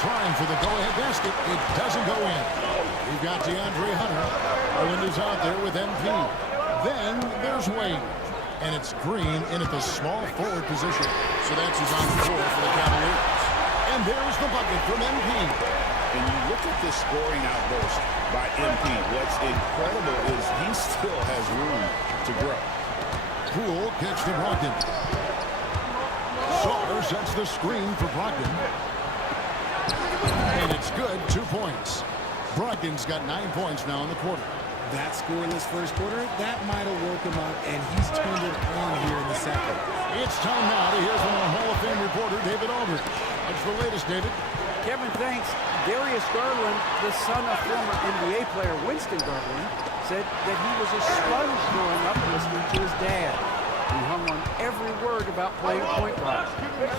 trying for the go-ahead basket. It doesn't go in. We've got DeAndre Hunter. Owen is out there with MP. Then there's Wade. And it's Green in at the small forward position. So that's his on floor for the Cavaliers. And there's the bucket from MP. And you look at this scoring outburst by MP. What's incredible is he still has room to grow. Poole kicks to Brogdon. Saar sets the screen for Brogdon. And it's good, 2 points. Brogdon's got 9 points now in the quarter. That scoreless first quarter, that might have woke him up, and he's turned it on here in the second. It's time now to hear from our Hall of Fame reporter, David Aldridge. What's the latest, David? Kevin, thanks. Darius Garland, the son of former NBA player Winston Garland, said that he was a sponge growing up listening to his dad. He hung on every word about playing point guard.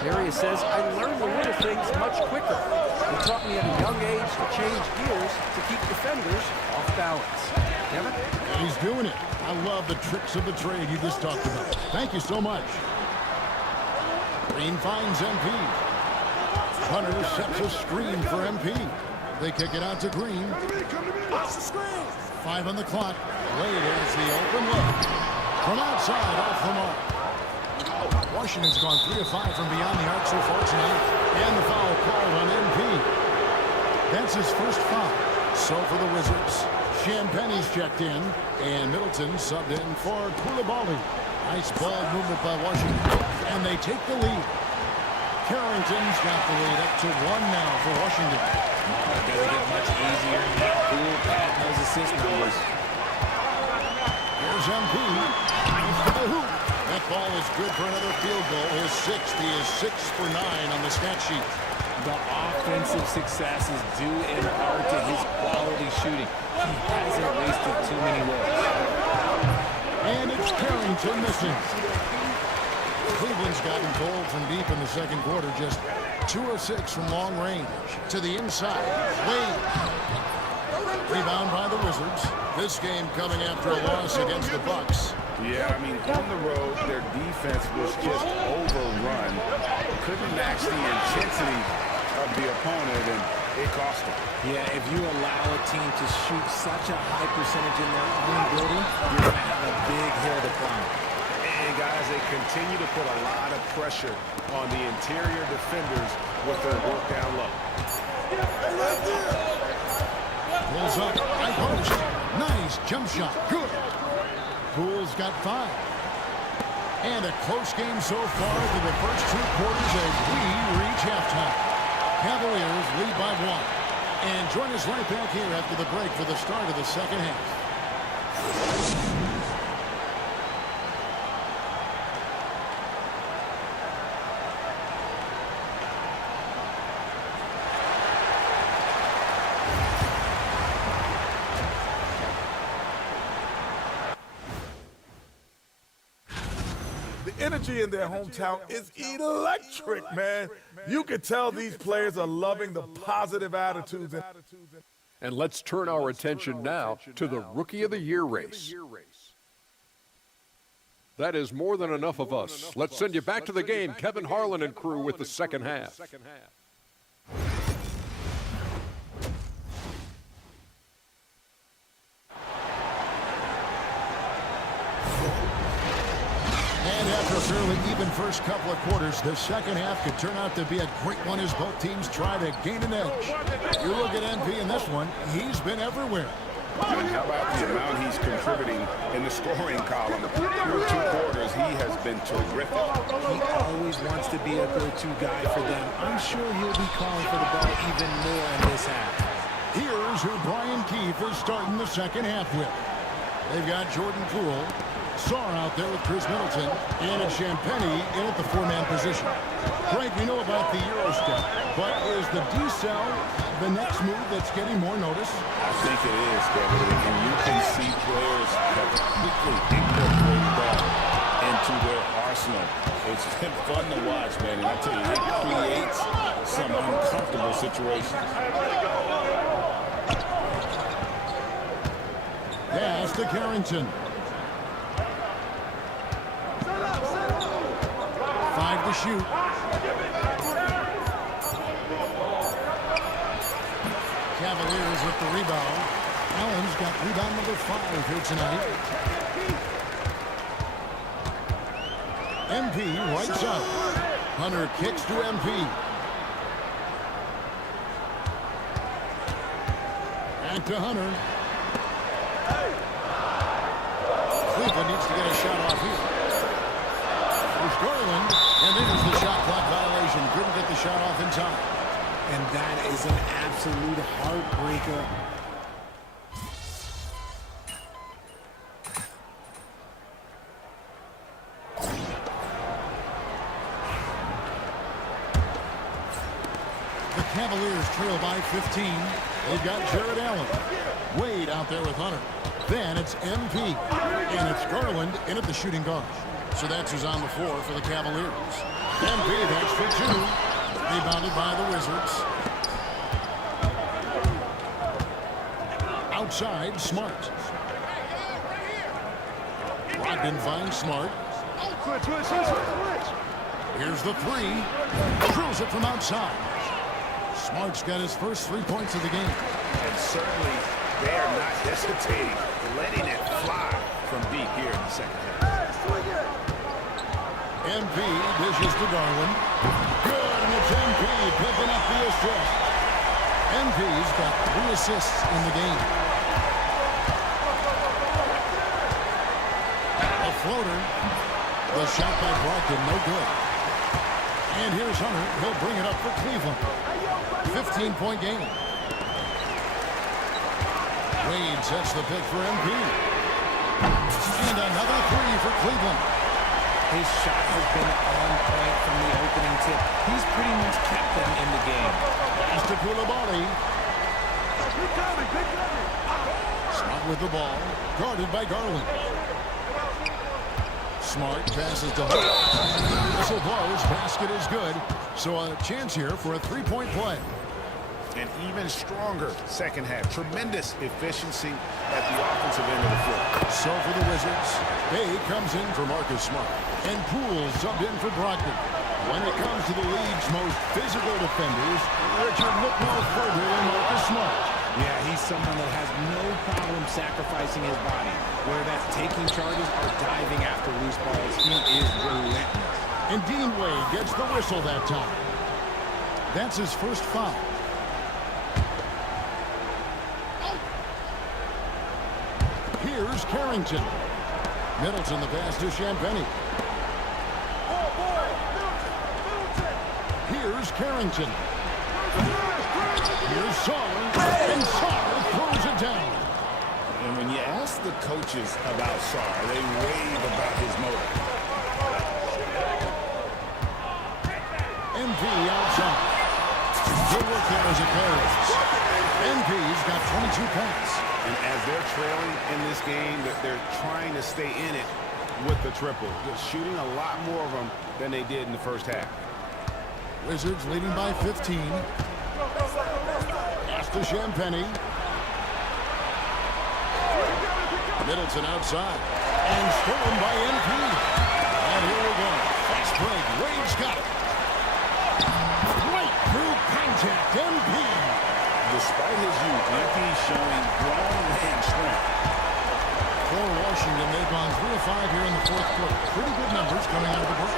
Darius says, I learned the little things much quicker. He taught me at a young age to change gears to keep defenders off balance. Kevin? He's doing it. I love the tricks of the trade you just talked about. Thank you so much. Green finds MP. Hunter sets a screen for MP. They kick it out to Green. 5 on the clock. Wade has the open look. From outside, off the mark. Washington's gone 3 of 5 from beyond the arc so far tonight. And the foul called on MP. That's his first foul. So for the Wizards, Champagne's checked in, and Middleton subbed in for Koulibaly. Nice ball movement by Washington, and they take the lead. Carrington's got the lead up to 1 now for Washington. It doesn't get much easier than that. Cool, pad those assist numbers. Here's MP. The hoop. That ball is good for another field goal. His 6th. He is 6 for 9 on the stat sheet. The offensive success is due in part to his quality shooting. He hasn't wasted too many looks. And it's Carrington missing. Cleveland's gotten cold from deep in the second quarter. Just 2 of 6 from long range. To the inside. Wade. Rebound by the Wizards. This game coming after a loss against the Bucks. Yeah, I mean, on the road, their defense was just overrun. Couldn't match the intensity of the opponent, and it cost them. Yeah, if you allow a team to shoot such a high percentage in their own building, you're going to have a big hill to climb. And guys, they continue to put a lot of pressure on the interior defenders with their work down low. Pulls up, high post. Nice jump shot, good. Poole's got 5. And a close game so far through the first 2 quarters as we reach halftime. Cavaliers lead by 1. And join us right back here after the break for the start of the second half. Energy in their hometown is electric, man. You can tell these players are loving the positive attitudes. And let's turn our attention now to the Rookie of the Year race. That is more than enough of us. Let's send you back to the game, Kevin Harlan and crew with the second half. After a fairly even first couple of quarters, the second half could turn out to be a great one as both teams try to gain an edge. You look at MP in this one, he's been everywhere. And how about the amount he's contributing in the scoring column? Through 2 quarters, he has been terrific. He always wants to be a go-to guy for them. I'm sure he'll be calling for the ball even more in this half. Here's who Brian Keefe is starting the second half with. They've got Jordan Poole, Saar out there with Chris Middleton, and Champagne in at the 4-man position. Greg, we know about the Euro step, but is the D-cell the next move that's getting more notice? I think it is, Kevin, and you can see players have quickly incorporated that into their arsenal. It's been fun to watch, man, and I tell you, it creates some uncomfortable situations. Pass to Carrington. 5 to shoot. Cavaliers with the rebound. Allen's got rebound number 5 here tonight. MP right side. Hunter kicks to MP. Back to Hunter. Cleveland needs to get a shot off here. There's Garland, and there's the shot clock violation. Couldn't get the shot off in time. And that is an absolute heartbreaker. The Cavaliers trail by 15. They've got Jared Allen. Wade out there with Hunter. Then it's MP. And it's Garland in at the shooting guard. So that's who's on the floor for the Cavaliers. MP, that's for 2. Rebounded by the Wizards. Outside, Smart. Brogdon finds Smart. Here's the 3. Drills it from outside. Smart's got his first 3 points of the game. And certainly they are not hesitating, letting it fly from deep here in the second half. MP dishes to Garland. Good, and it's MP picking up the assist. MP's got 3 assists in the game. A floater. The shot by Brogdon, no good. And here's Hunter. He'll bring it up for Cleveland. 15-point game. Wade sets the pick for MP. And another 3 for Cleveland. His shot has been on point from the opening tip. He's pretty much kept them in the game. Pass to Koulibaly. Smart with the ball. Guarded by Garland. Smart passes to Hunt. Whistle blows. Basket is good. So a chance here for a 3-point play. An even stronger second half. Tremendous efficiency at the offensive end of the floor. So for the Wizards, Bay comes in for Marcus Smart. And Poole subbed in for Brogdon. When it comes to the league's most physical defenders, Richard, look no further than Marcus Smart. Yeah, he's someone that has no problem sacrificing his body. Whether that's taking charges or diving after loose balls, he is relentless. And Dean Wade gets the whistle that time. That's his first foul. Here's Carrington. Middleton the pass to Champagnie. Here's Carrington. Here's Saul. And Saul throws it down. And when you ask the coaches about Sarr, they rave about his motor. MP outside. Good work there as it carries. MP's got 22 points. And as they're trailing in this game, they're trying to stay in it with the triple. Just shooting a lot more of them than they did in the first half. Wizards leading by 15. Pass to Champagnie. Middleton outside. And stolen by MP. And here we go. Fast break. Wade's got it. Right through contact. MP. Despite his youth, MP's showing grown man strength. For Washington, they've gone 3 of 5 here in the fourth quarter. Pretty good numbers coming out of the break.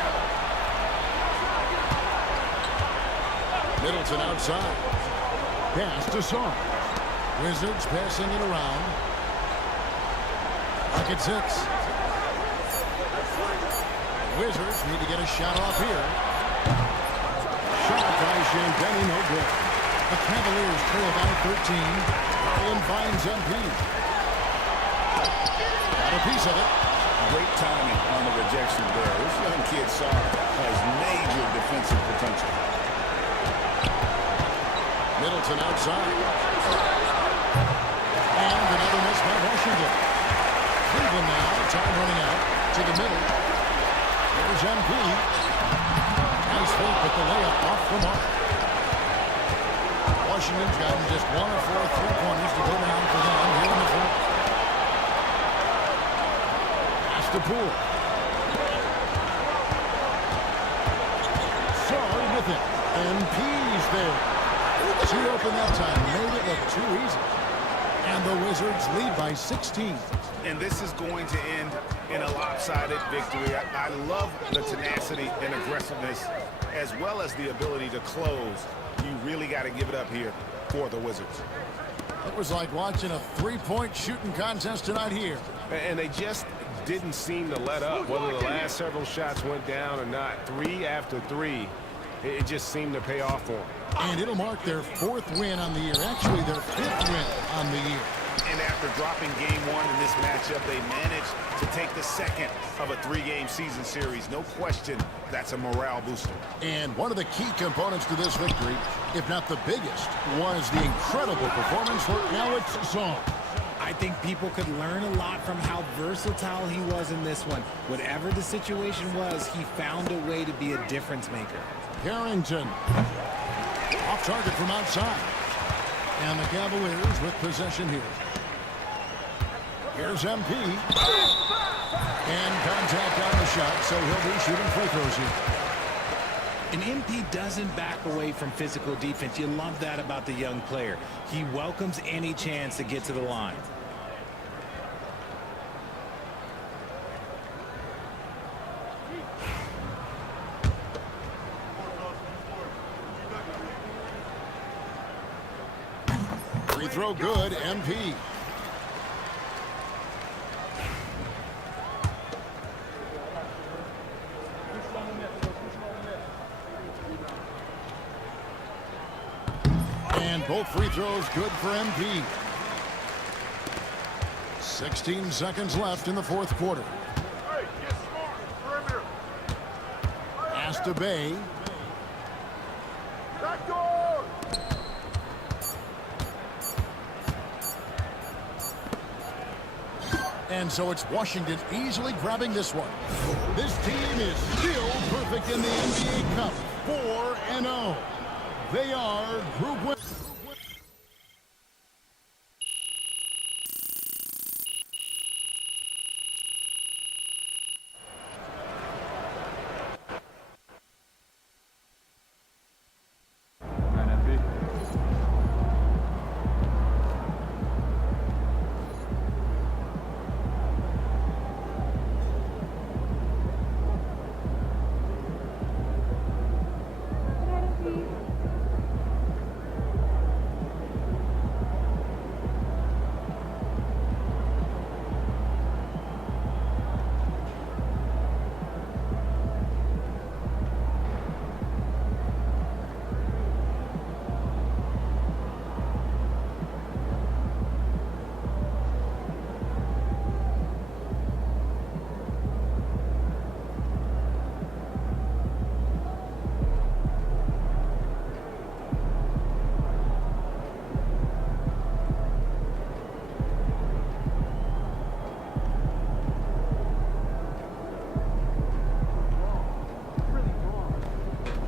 Middleton outside. Pass to Saul. Wizards passing it around. Pocket 6. Wizards need to get a shot off here. Shot by Champagnie, no good. The Cavaliers trail by 13. Garland finds MP. Got a piece of it. Great timing on the rejection there. This young kid, Sarr, has major defensive potential. Middleton outside. And another miss by Washington. Cleveland now, time running out to the middle. There's MP. Nice work with the layup off the mark. Washington's gotten just 1 of 4 3-pointers to go down for them here in the fourth. Pass to Poole. Sarr with it. MP's there. he opened that time, made it look too easy. And the Wizards lead by 16. And this is going to end in a lopsided victory. I love the tenacity and aggressiveness as well as the ability to close. You really got to give it up here for the Wizards. It was like watching a three-point shooting contest tonight here. And they just didn't seem to let up. Whether the last several shots went down or not, 3 after 3, it just seemed to pay off for them. And it'll mark their 4th win on the year. Actually, their 5th win on the year. And after dropping game 1 in this matchup, they managed to take the second of a 3-game season series. No question, that's a morale booster. And one of the key components to this victory, if not the biggest, was the incredible performance for Alex Song. I think people could learn a lot from how versatile he was in this one. Whatever the situation was, he found a way to be a difference maker. Carrington. Off target from outside. And the Cavaliers with possession here. Here's MP. And contact on the shot, so he'll be shooting free throws here. And MP doesn't back away from physical defense. You love that about the young player. He welcomes any chance to get to the line. Free throw good, MP. And both free throws good for MP. 16 seconds left in the 4th quarter. Pass to Bay. And so it's Washington easily grabbing this one. This team is still perfect in the NBA Cup. 4-0. They are group winners.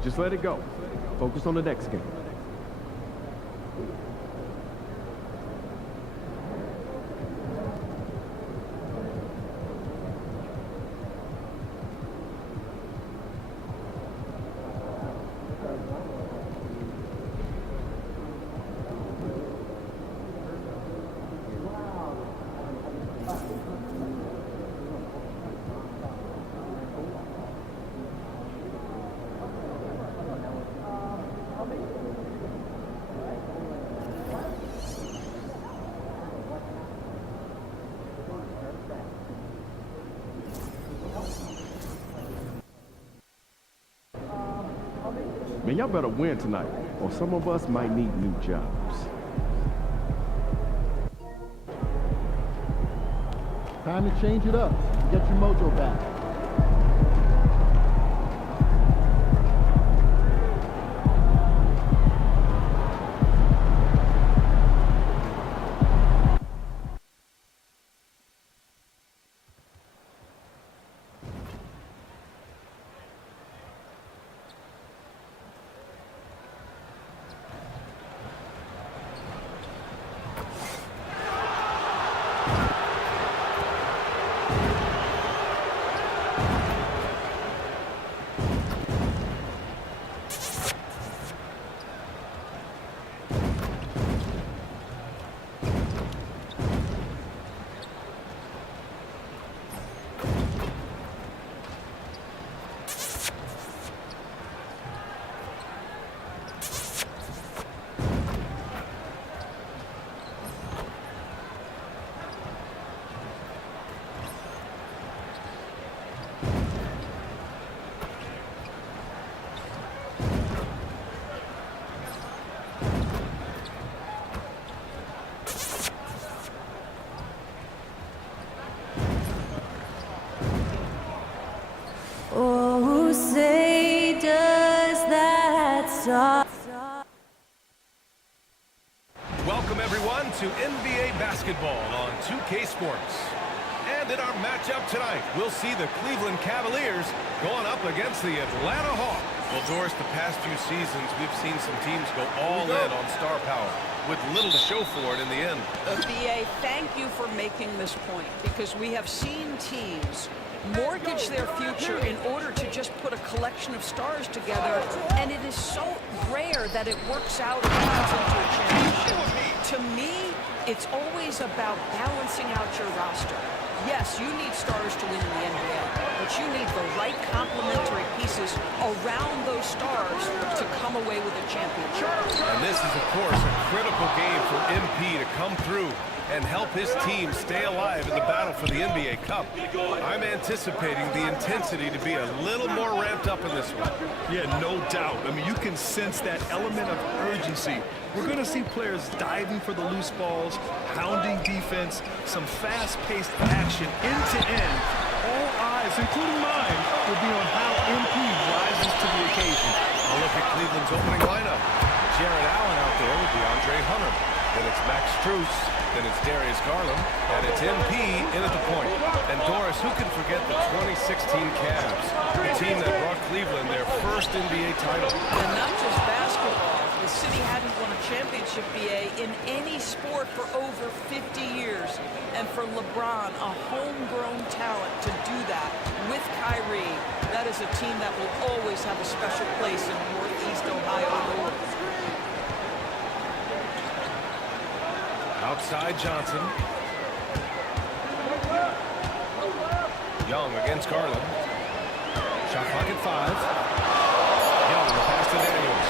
Just let it go. Focus on the next game. Man, y'all better win tonight, or some of us might need new jobs. Time to change it up. Get your mojo back. everyone, to NBA basketball on 2K Sports. And in our matchup tonight, we'll see the Cleveland Cavaliers going up against the Atlanta Hawks. Well, Doris, the past few seasons, we've seen some teams go all in on star power with little to show for it in the end. BA, thank you for making this point, because we have seen teams mortgage their future in order to just put a collection of stars together, and it is so rare that it works out and turns into a championship. To me, it's always about balancing out your roster. Yes, you need stars to win in the NBA, but you need the right complementary pieces around those stars to come away with a championship. And this is, of course, a critical game for MP to come through and help his team stay alive in the battle for the NBA Cup. I'm anticipating the intensity to be a little more ramped up in this one. Yeah, no doubt. I mean, you can sense that element of urgency. We're going to see players diving for the loose balls, hounding defense, some fast-paced action end-to-end. All eyes, including mine, will be on how MP rises to the occasion. A look at Cleveland's opening lineup. Jared Allen out there with DeAndre Hunter. Then it's Max Strus. Then it's Darius Garland. And it's MP in at the point. And Doris, who can forget the 2016 Cavs, the team that brought Cleveland their first NBA title. And not just basketball. The city hadn't won a championship, BA, in any sport for over 50 years. And for LeBron, a homegrown talent, to do that with Kyrie, that is a team that will always have a special place in Northeast Ohio North. Outside Johnson. Young against Garland. Shot clock at 5. Young, the pass to Daniels.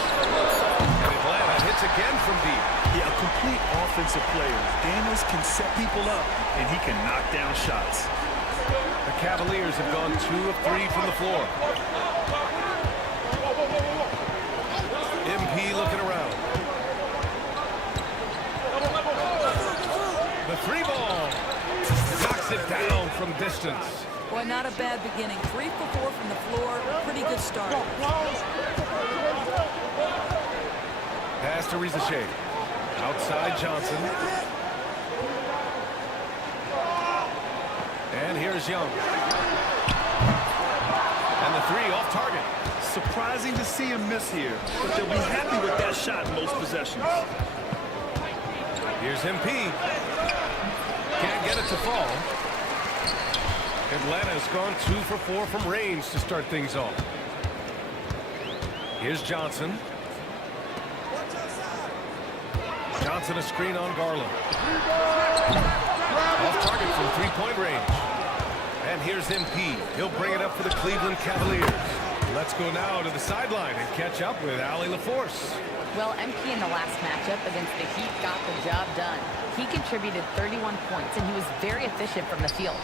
And Atlanta hits again from deep. Yeah, a complete offensive player. Daniels can set people up, and he can knock down shots. The Cavaliers have gone 2 of 3 from the floor. MP looking around. The 3 ball. Knocks it down from distance. Boy, not a bad beginning. 3 for 4 from the floor. Pretty good start. Pass to Rizachet. Outside Johnson. And here's Young. And the 3 off target. Surprising to see him miss here, but they'll be happy with that shot in most possessions. Here's MP. Can't get it to fall. Atlanta's gone 2 for 4 from range to start things off. Here's Johnson. Johnson a screen on Garland. Off target from 3-point range. And here's MP. He'll bring it up for the Cleveland Cavaliers. Let's go now to the sideline and catch up with Allie LaForce. Well, MP in the last matchup against the Heat got the job done. He contributed 31 points, and he was very efficient from the field.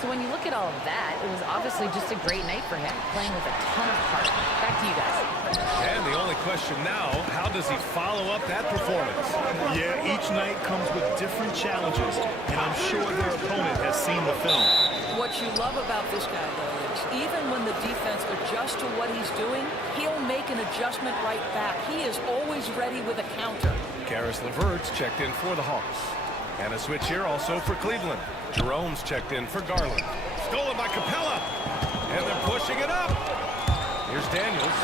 So when you look at all of that, it was obviously just a great night for him, playing with a ton of heart. Back to you guys. And the only question now, how does he follow up that performance? Yeah, each night comes with different challenges, and I'm sure their opponent has seen the film. What you love about this guy, though, is even when the defense adjusts to what he's doing, he'll make an adjustment right back. He is always ready with a counter. Karis LeVert's checked in for the Hawks. And a switch here also for Cleveland. Jerome's checked in for Garland. Stolen by Capella. And they're pushing it up. Here's Daniels.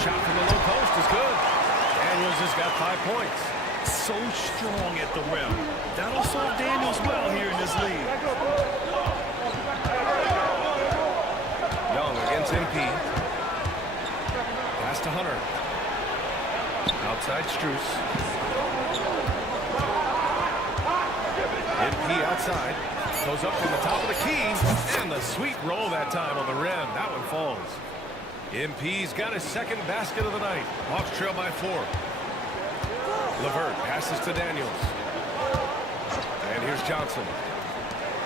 Shot from the low post is good. Daniels has got 5 points. So strong at the rim. That'll serve Daniels well here in this league. Young against MP. Pass to Hunter. Outside Strus. MP outside. Goes up from the top of the key. And the sweet roll that time on the rim. That one falls. MP's got his second basket of the night. Hawks trail by 4. LeVert passes to Daniels. And here's Johnson.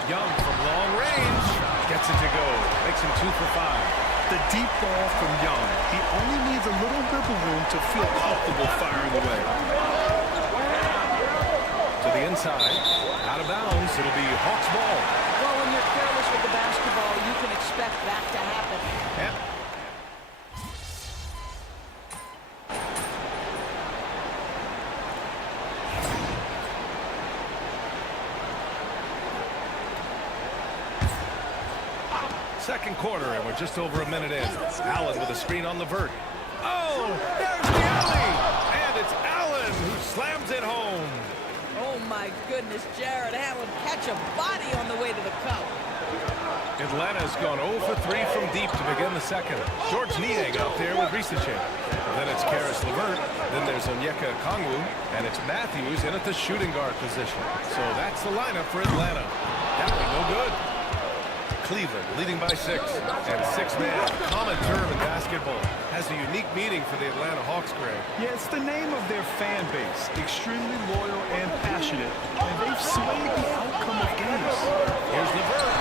Young from long range. Gets it to go. Makes him 2 for 5. The deep ball from Young. He only needs a little wiggle room to feel comfortable firing away. To the inside. Out of bounds. It'll be Hawks ball. Well, when you're careless with the basketball, you can expect that to happen. Yep. second quarter, and we're just over a minute in. Allen with a screen on Levert. Oh, there's the alley! And it's Allen who slams it home. Oh, my goodness, Jared Allen catch a body on the way to the cup. Atlanta's gone 0 for 3 from deep to begin the second. George Niang out there with Risachet. Then it's Karis LeVert. Then there's Onyeka Okongwu. And it's Matthews in at the shooting guard position. So that's the lineup for Atlanta. That one no good. Cleveland leading by 6. And 6-man, common term in basketball, has a unique meaning for the Atlanta Hawks, Greg. Yeah, it's the name of their fan base. Extremely loyal and passionate. And they've swayed the outcome of games. Here's LeVert.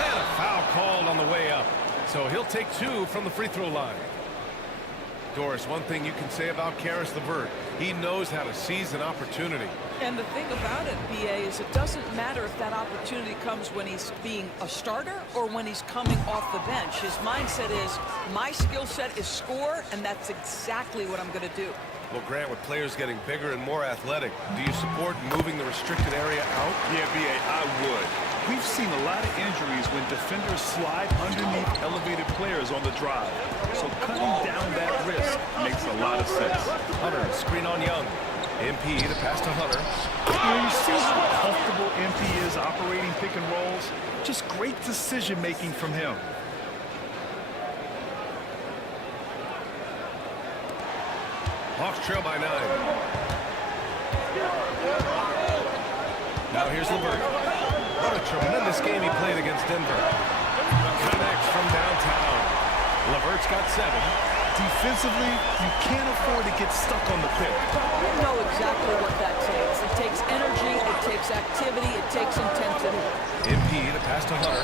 And a foul called on the way up. So he'll take 2 from the free throw line. Doris, one thing you can say about Karis LeVert, he knows how to seize an opportunity. And the thing about it, BA, is it doesn't matter if that opportunity comes when he's being a starter or when he's coming off the bench. His mindset is, my skill set is score, and that's exactly what I'm going to do. Well, Grant, with players getting bigger and more athletic, do you support moving the restricted area out? Yeah, BA, I would. We've seen a lot of injuries when defenders slide underneath elevated players on the drive. So cutting down that risk makes a lot of sense. Hunter, screen on Young. MP to pass to Hunter. You see how comfortable MP is operating pick and rolls? Just great decision-making from him. Hawks trail by 9. Now here's LeVert. What a tremendous game he played against Denver. Connects from downtown. LeVert's got 7. Defensively, you can't afford to get stuck on the pick. You know exactly what that takes. It takes energy, it takes activity, it takes intensity. MP to pass to Hunter.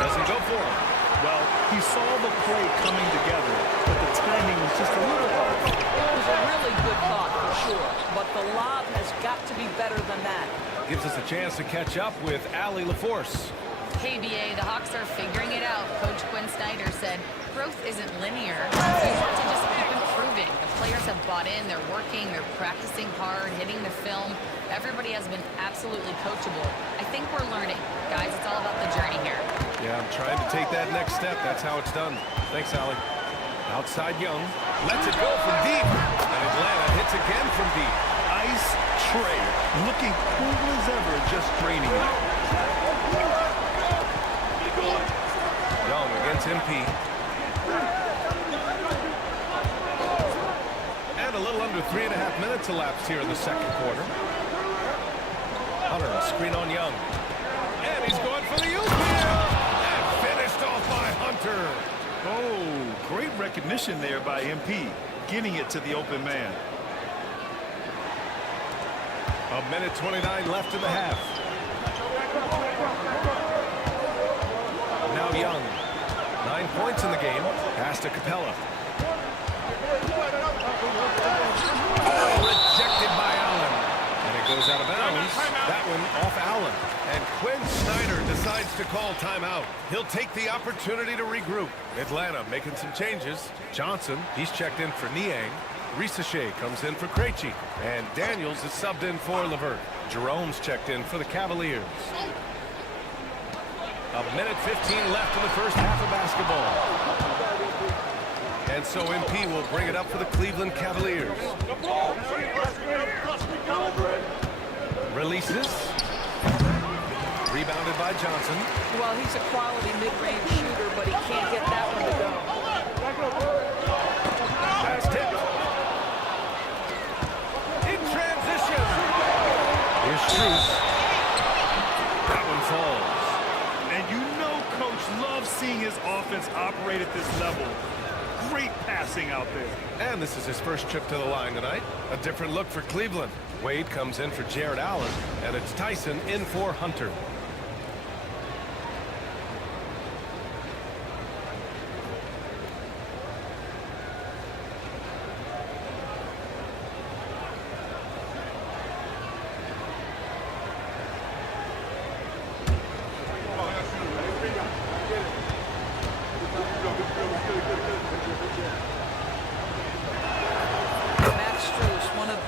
Doesn't go for him. Well, he saw the play coming together, but the timing was just a little off. It was a really good thought, for sure, but the lob has got to be better than that. Gives us a chance to catch up with Allie LaForce. Hey, BA, the Hawks are figuring it out. Coach Quinn Snyder said growth isn't linear. You have to just keep improving. The players have bought in. They're working. They're practicing hard, hitting the film. Everybody has been absolutely coachable. I think we're learning. Guys, it's all about the journey here. Yeah, I'm trying to take that next step. That's how it's done. Thanks, Allie. Outside Young. Lets it go from deep. And Atlanta hits again from deep. Ice tray. Looking cool as ever, just draining it. Young against MP. And a little under 3.5 minutes elapsed here in the second quarter. Hunter, a screen on Young. And he's going for the oop here. And finished off by Hunter. Oh, great recognition there by MP. Getting it to the open man. 1:29 left in the half. Now Young. 9 points in the game. Pass to Capella. Rejected by Allen. And it goes out of bounds. That one off Allen. And Quinn Snyder decides to call timeout. He'll take the opportunity to regroup. Atlanta making some changes. Johnson, he's checked in for Niang. Risachet comes in for Krejci. And Daniels is subbed in for LeVert. Jerome's checked in for the Cavaliers. 1:15 left in the first half of basketball. And so MP will bring it up for the Cleveland Cavaliers. Releases. Rebounded by Johnson. Well, he's a quality mid-range shooter, but he can't get that one to go. Pass tip. In transition. Here's Strus. That one falls. And you know Coach loves seeing his offense operate at this level. Great passing out there. And this is his first trip to the line tonight. A different look for Cleveland. Wade comes in for Jared Allen, and it's Tyson in for Hunter.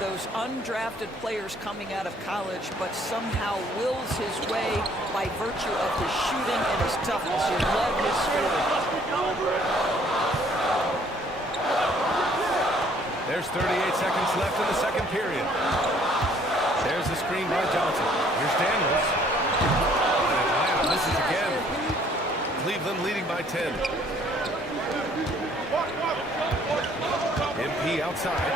those undrafted players coming out of college, but somehow wills his way by virtue of his shooting and his toughness. You love his story. There's 38 seconds left in the second period. There's the screen by Johnson. Here's Daniels. And Atlanta misses again. Cleveland leading by 10. MP outside.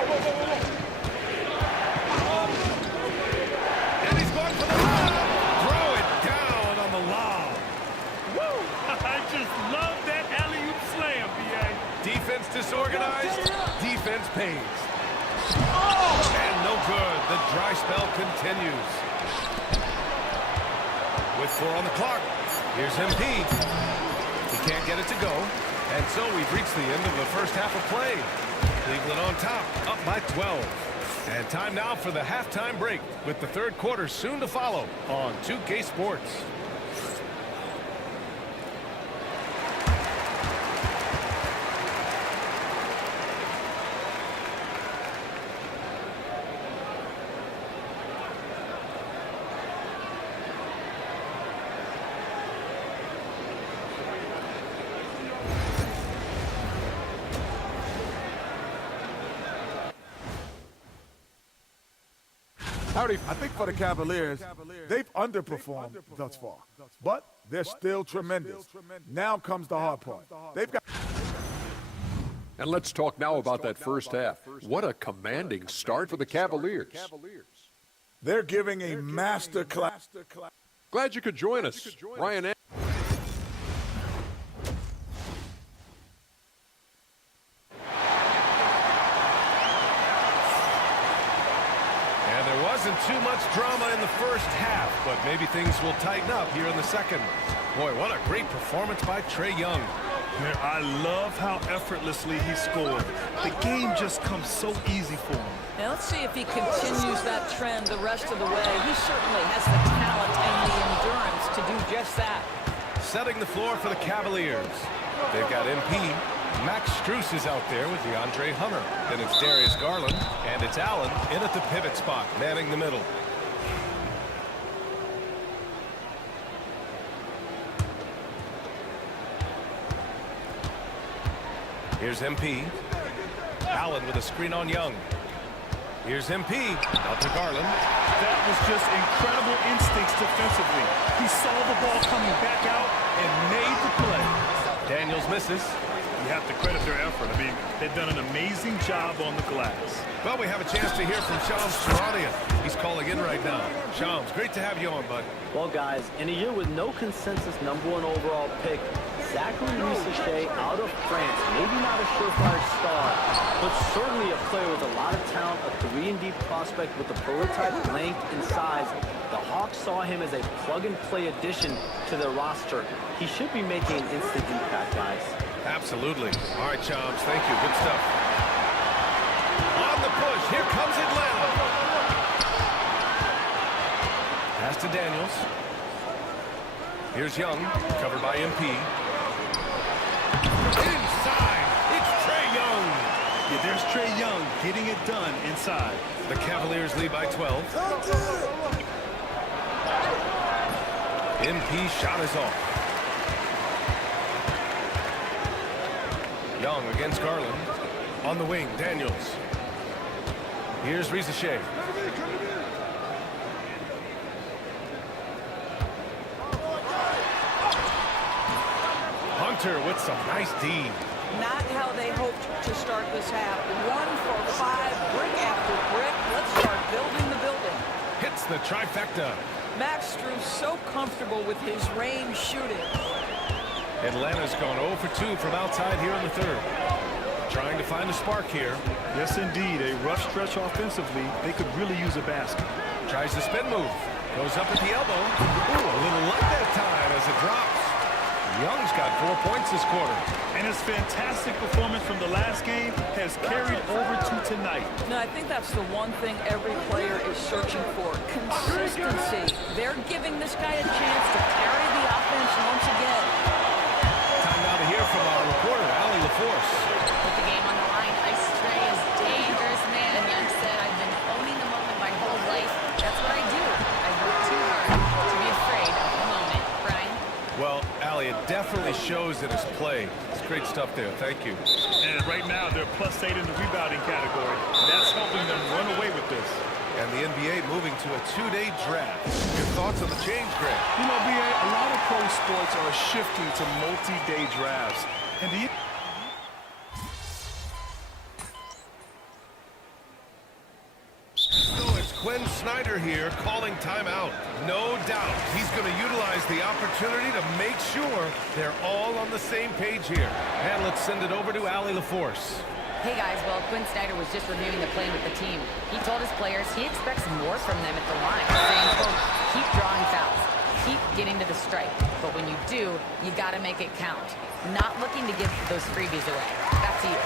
And he's going for the lob. Throw it down on the lob. Woo! I just love that alley-oop slam, B.A. Defense disorganized. Defense pays. And no good. The dry spell continues. With 4 on the clock. Here's MP. He can't get it to go. And so we've reached the end of the first half of play. Cleveland on top, up by 12. And time now for the halftime break, with the third quarter soon to follow on 2K Sports. Howdy. I think for the Cavaliers, they've underperformed thus far, but they're still tremendous. Now comes the hard part. They've got. And let's talk now about that first half. What a commanding start for the Cavaliers. They're giving a master class. Glad you could join us. Ryan. Wasn't too much drama in the first half, but maybe things will tighten up here in the second. Boy, what a great performance by Trae Young. Man, I love how effortlessly he scored. The game just comes so easy for him. Now let's see if he continues that trend the rest of the way. He certainly has the talent and the endurance to do just that. Setting the floor for the Cavaliers. They've got MP. Max Strus is out there with DeAndre Hunter. Then it's Darius Garland, and it's Allen in at the pivot spot, manning the middle. Here's MP. Allen with a screen on Young. Here's MP. Out to Garland. That was just incredible instincts defensively. He saw the ball coming back out and made the play. Daniels misses. You have to credit their effort. I mean, they've done an amazing job on the glass. Well, we have a chance to hear from Shams Charania. He's calling in right now. Shams, great to have you on, bud. Well, guys, in a year with no consensus #1 overall pick, Zachary Risacher out of France, maybe not a surefire star, but certainly a player with a lot of talent, a 3-and-D prospect with the prototype length and size. The Hawks saw him as a plug-and-play addition to their roster. He should be making an instant impact, guys. Absolutely. All right, Chomps, thank you. Good stuff. On the push, here comes Atlanta. Pass to Daniels. Here's Young, covered by MP. Inside, it's Trae Young. Yeah, there's Trae Young getting it done inside. The Cavaliers lead by 12. MP shot is off. Young against Garland. On the wing, Daniels. Here's Risacher. Hunter with some nice D. Not how they hoped to start this half. 1 for 5, brick after brick. Let's start building the building. Hits the trifecta. Max Strus so comfortable with his range shooting. Atlanta's gone 0 for 2 from outside here in the third. Trying to find a spark here. Yes, indeed. A rough stretch offensively. They could really use a basket. Tries the spin move. Goes up at the elbow. Ooh, a little light that time as it drops. Young's got 4 points this quarter. And his fantastic performance from the last game has carried over to tonight. No, I think that's the one thing every player is searching for. Consistency. They're giving this guy a chance to carry the offense once again. Time now to hear from our reporter, Allie LaForce. With the game on the line, Ice Trae is dangerous, man. Young said, I've been definitely shows in his play. It's great stuff there. Thank you. And right now, they're +8 in the rebounding category. That's helping them run away with this. And the NBA moving to a 2-day draft. Your thoughts on the change, Grant? You know, BA, a lot of pro sports are shifting to multi-day drafts. And the Quinn Snyder here calling timeout. No doubt he's going to utilize the opportunity to make sure they're all on the same page here. And let's send it over to Allie LaForce. Hey guys, well, Quinn Snyder was just reviewing the play with the team. He told his players he expects more from them at the line, saying, quote, keep drawing fouls, keep getting to the stripe, but when you do, you got to make it count. Not looking to give those freebies away. Back to you.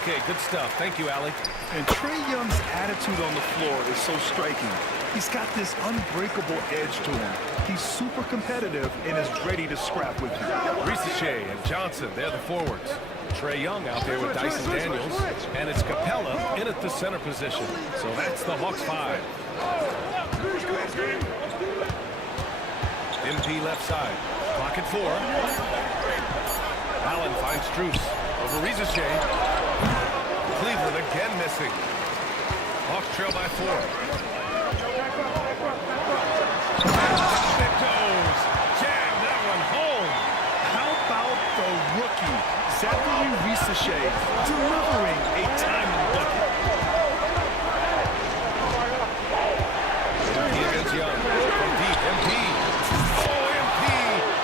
Okay, good stuff. Thank you, Allie. And Trae Young's attitude on the floor is so striking. He's got this unbreakable edge to him. He's super competitive and is ready to scrap with you. Risache and Johnson, they're the forwards. Trae Young out there with Dyson Daniels. And it's Capella in at the center position. So that's the Hawks 5. MP left side. Clock at 4. Allen finds Strus. Over Risache. Cleveland again missing. Hawks trail by 4. It goes. Jam that one home. How about the rookie, Zachary Risache, delivering a timely bucket? MP against Young. From deep, MP. Oh, MP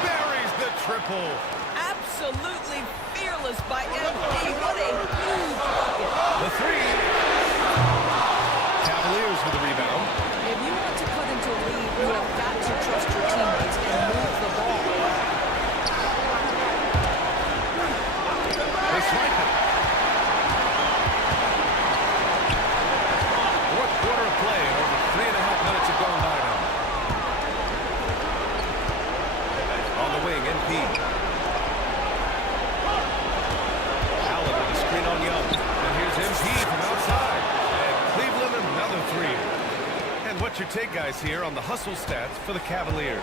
buries the triple. Absolutely fearless by MP. What a huge bucket. The 3. Cavaliers with the rebound. If you want to cut into a lead, you have got to trust your teammates and move the ball. They swipe it. Fourth quarter of play, and over 3.5 minutes have gone by now. On the wing, MP. Allen with a screen on Young. And here's MP from outside. And Cleveland another 3. And what's your take, guys, here on the hustle stats for the Cavaliers?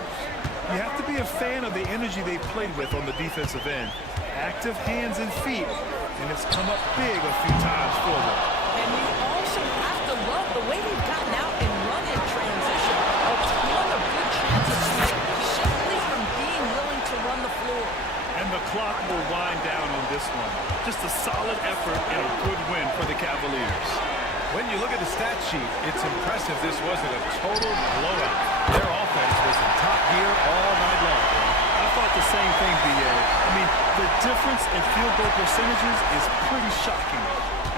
You have to be a fan of the energy they've played with on the defensive end. Active hands and feet, and it's come up big a few times for them. And you also have to love the way they've gotten out and run in transition. A ton of good chances simply from being willing to run the floor. And the clock will wind down on this one. Just a solid effort and a good win for the Cavaliers. When you look at the stat sheet, it's impressive this wasn't a total blowout. Their offense was in top gear all night long. I thought the same thing, B.A. I mean, the difference in field goal percentages is pretty shocking.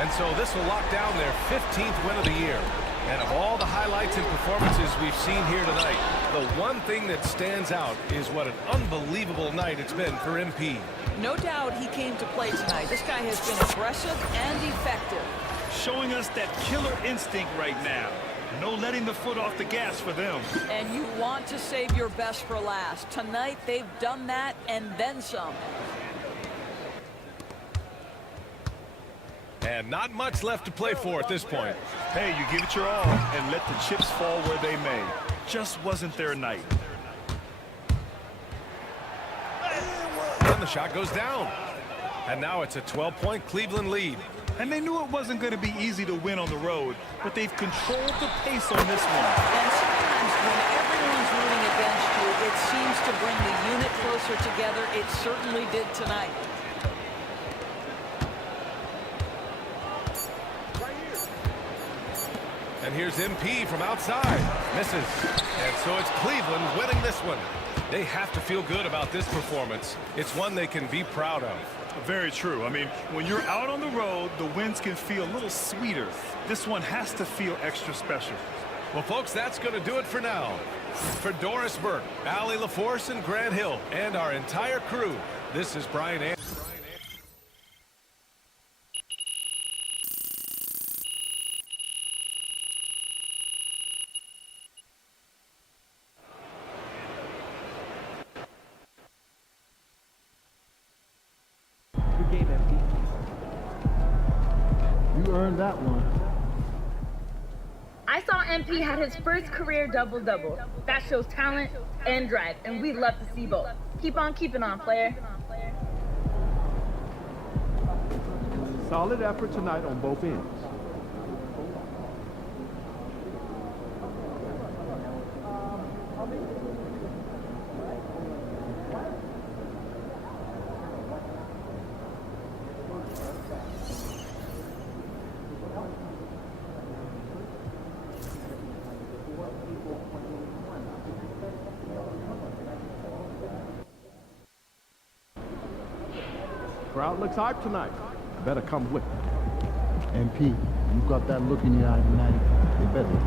And so this will lock down their 15th win of the year. And of all the highlights and performances we've seen here tonight, the one thing that stands out is what an unbelievable night it's been for MP. No doubt he came to play tonight. This guy has been aggressive and effective. Showing us that killer instinct right now. No letting the foot off the gas for them. And you want to save your best for last. Tonight, they've done that and then some. And not much left to play for at this point. Hey, you give it your all and let the chips fall where they may. Just wasn't their night. And the shot goes down. And now it's a 12-point Cleveland lead. And they knew it wasn't going to be easy to win on the road, but they've controlled the pace on this one. And sometimes when everyone's rooting against you, it seems to bring the unit closer together. It certainly did tonight. And here's MP from outside. Misses. And so it's Cleveland winning this one. They have to feel good about this performance. It's one they can be proud of. Very true. I mean, when you're out on the road, the wins can feel a little sweeter. This one has to feel extra special. Well, folks, that's going to do it for now. For Doris Burke, Allie LaForce, and Grant Hill, and our entire crew, this is Brian Anderson. You earned that one. I saw MP had his first career double-double. That shows talent and drive, and we love to see both. Keep on keeping on, player. Solid effort tonight on both ends. Crowd looks hyped tonight. I better come with it. MP, you got that look in your eye tonight. They better.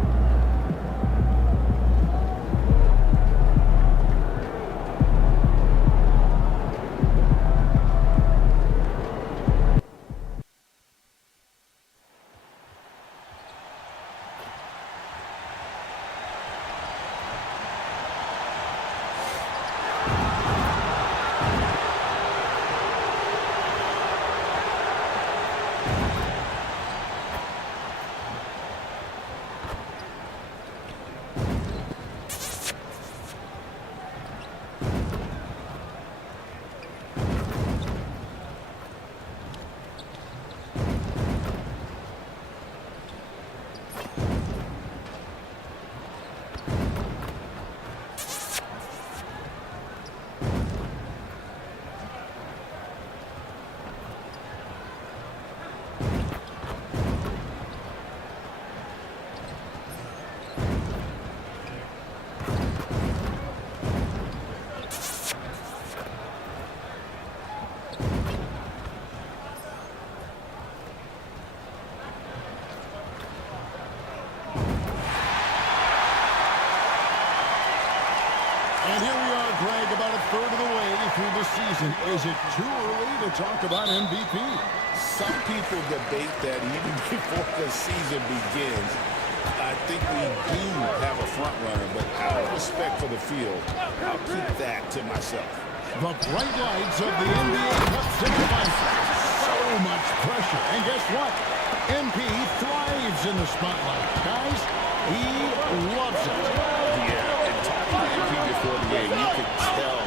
And here we are, Greg, about a third of the way through the season. Is it too early to talk about MVP? Some people debate that even before the season begins. I think we do have a front runner, but out of respect for the field, I'll keep that to myself. The bright lights of the NBA Cup semifinals. So much pressure. And guess what? MP thrives in the spotlight. Guys, he loves it. Yeah, and talking to MP before the game, you could tell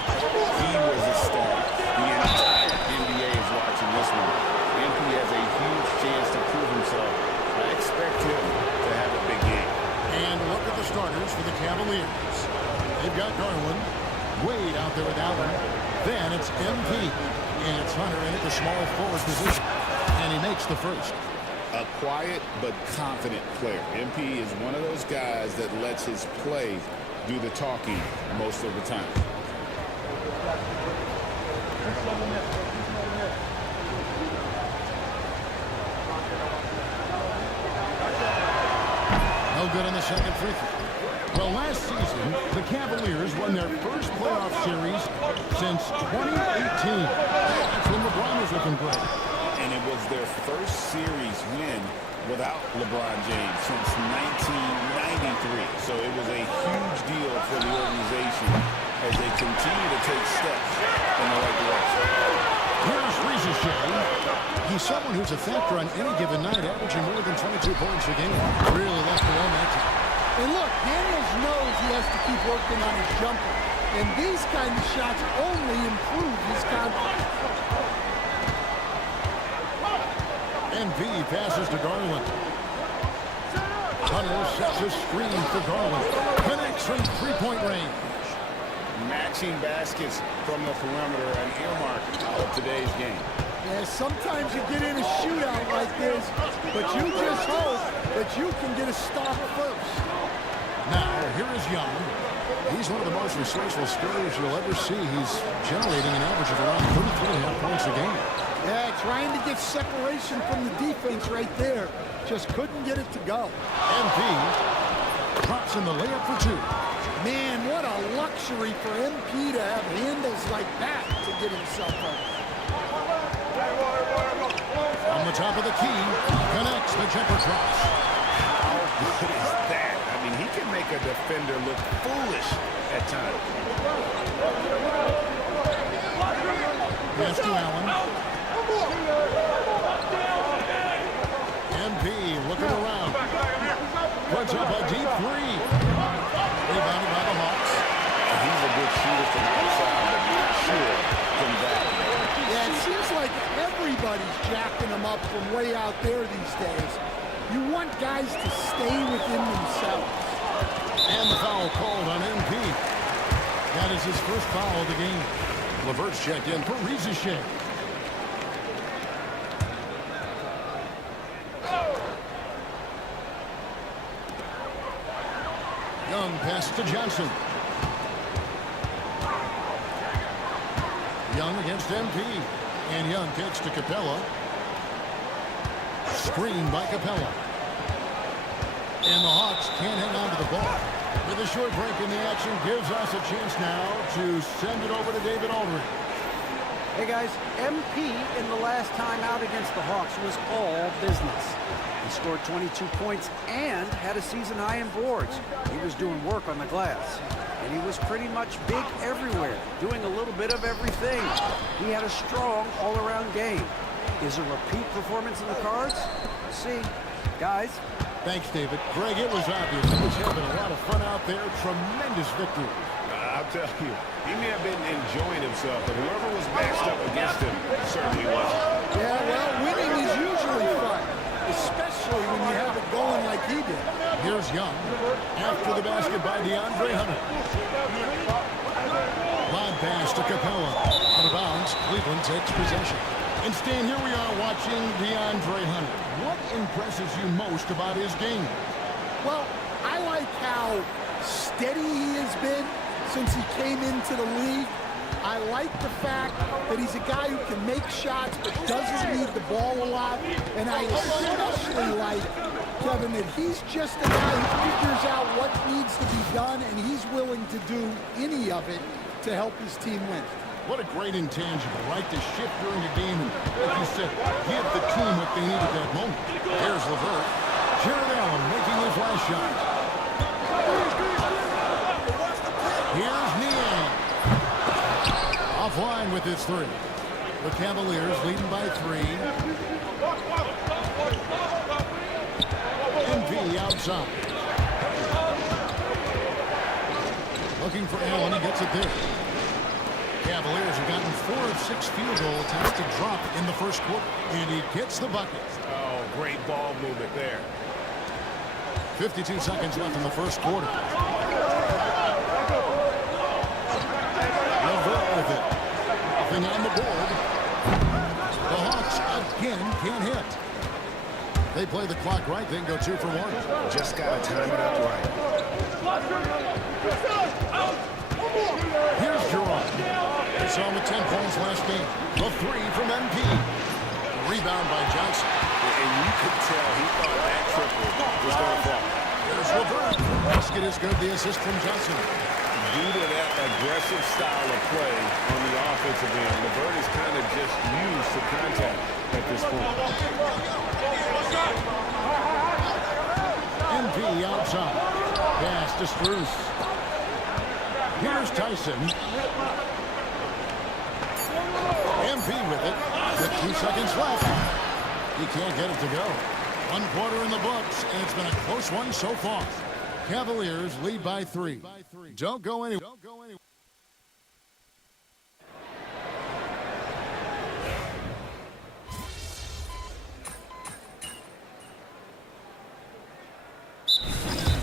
he was ecstatic. The entire NBA is watching this one. MP has a huge chance to prove himself. I expect him to have a big game. And look at the starters for the Cavaliers. They've got Garland, Wade out there with Allen. Then it's MP. And it's Hunter in at the small forward position. And he makes the first. A quiet but confident player. MP is one of those guys that lets his play do the talking most of the time. No good on the second free throw. Well, last season, the Cavaliers won their first playoff series since 2018. That's when LeBron was looking great. And it was their first series win without LeBron James since 1993. So it was a huge deal for the organization as they continue to take steps in the right direction. Here's Shea. He's someone who's a factor on any given night, averaging more than 22 points a game. Really left alone that time. And look, Daniels knows he has to keep working on his jumper. And these kind of shots only improve his confidence. MP passes to Garland. Hunter sets a screen for Garland. Connects from three-point range. Matching baskets from the perimeter, an earmark of today's game. Yeah, sometimes you get in a shootout like this, but you just hope that you can get a stop first. Now, here is Young. He's one of the most resourceful scorers you'll ever see. He's generating an average of around 33.5 points a game. Yeah, trying to get separation from the defense right there. Just couldn't get it to go. MP drops in the layup for two. Man, what a luxury for MP to have handles like that to get himself up. On the top of the key, connects the jumper cross. How good is that? I mean, he can make a defender look foolish at times. Pass to Allen. MP looking around. Puts up a deep three. Rebounded by the Hawks. He's a good shooter from outside, but not sure from that. Yeah, it seems like everybody's jacking them up from way out there these days. You want guys to stay within themselves. And the foul called on MP. That is his first foul of the game. Levert's checked in for Rizachet. Young pass to Johnson. Young against MP. And Young takes to Capella. Screen by Capella. And the Hawks can't hang on to the ball. With a short break in the action, gives us a chance now to send it over to David Aldridge. Hey guys, MP in the last time out against the Hawks was all business. He scored 22 points and had a season high in boards. He was doing work on the glass. And he was pretty much big everywhere, doing a little bit of everything. He had a strong all-around game. Is a repeat performance in the cards? Let's see. Guys. Thanks, David. Greg, it was obvious. He was having a lot of fun out there. Tremendous victory. I'll tell you, he may have been enjoying himself, but whoever was matched up against him certainly wasn't. Yeah, well, winning is usually fun, especially when you have it going like he did. Here's Young. After the basket by DeAndre Hunter. Lob pass to Capella. Out of bounds. Cleveland takes possession. And Stan, here we are watching DeAndre Hunter. What impresses you most about his game? Well, I like how steady he has been since he came into the league. I like the fact that he's a guy who can make shots but doesn't need the ball a lot. And I especially like, Kevin, that he's just a guy who figures out what needs to be done, and he's willing to do any of it to help his team win. What a great intangible, right? To shift during a game and, like you said, give the team what they need at that moment. Here's Levert. Jared Allen making his last shot. Here's Niang. Offline with his three. The Cavaliers leading by 3. MP outside. Looking for Allen. He gets it there. Cavaliers have gotten 4 of 6 field goal attempts to drop in the first quarter. And he gets the bucket. Oh, great ball movement there. 52 seconds left in the first quarter. Levert with it. Nothing on the board. The Hawks again can't hit. They play the clock right. They can go 2 for 1. Just got to time it up right. Here's Gerard. They saw him with 10 points last game. The 3 from MP. Rebound by Johnson. And you could tell he thought that triple was going to fall. There's Levert. Basket is good. The assist from Johnson. Due to that aggressive style of play on the offensive end, Levert is kind of just used to contact at this point. MP outside. Pass to Strus. Here's Tyson. MP with it. 2 seconds left. He can't get it to go. 1 quarter in the books, and it's been a close one so far. Cavaliers lead by 3. Don't go anywhere.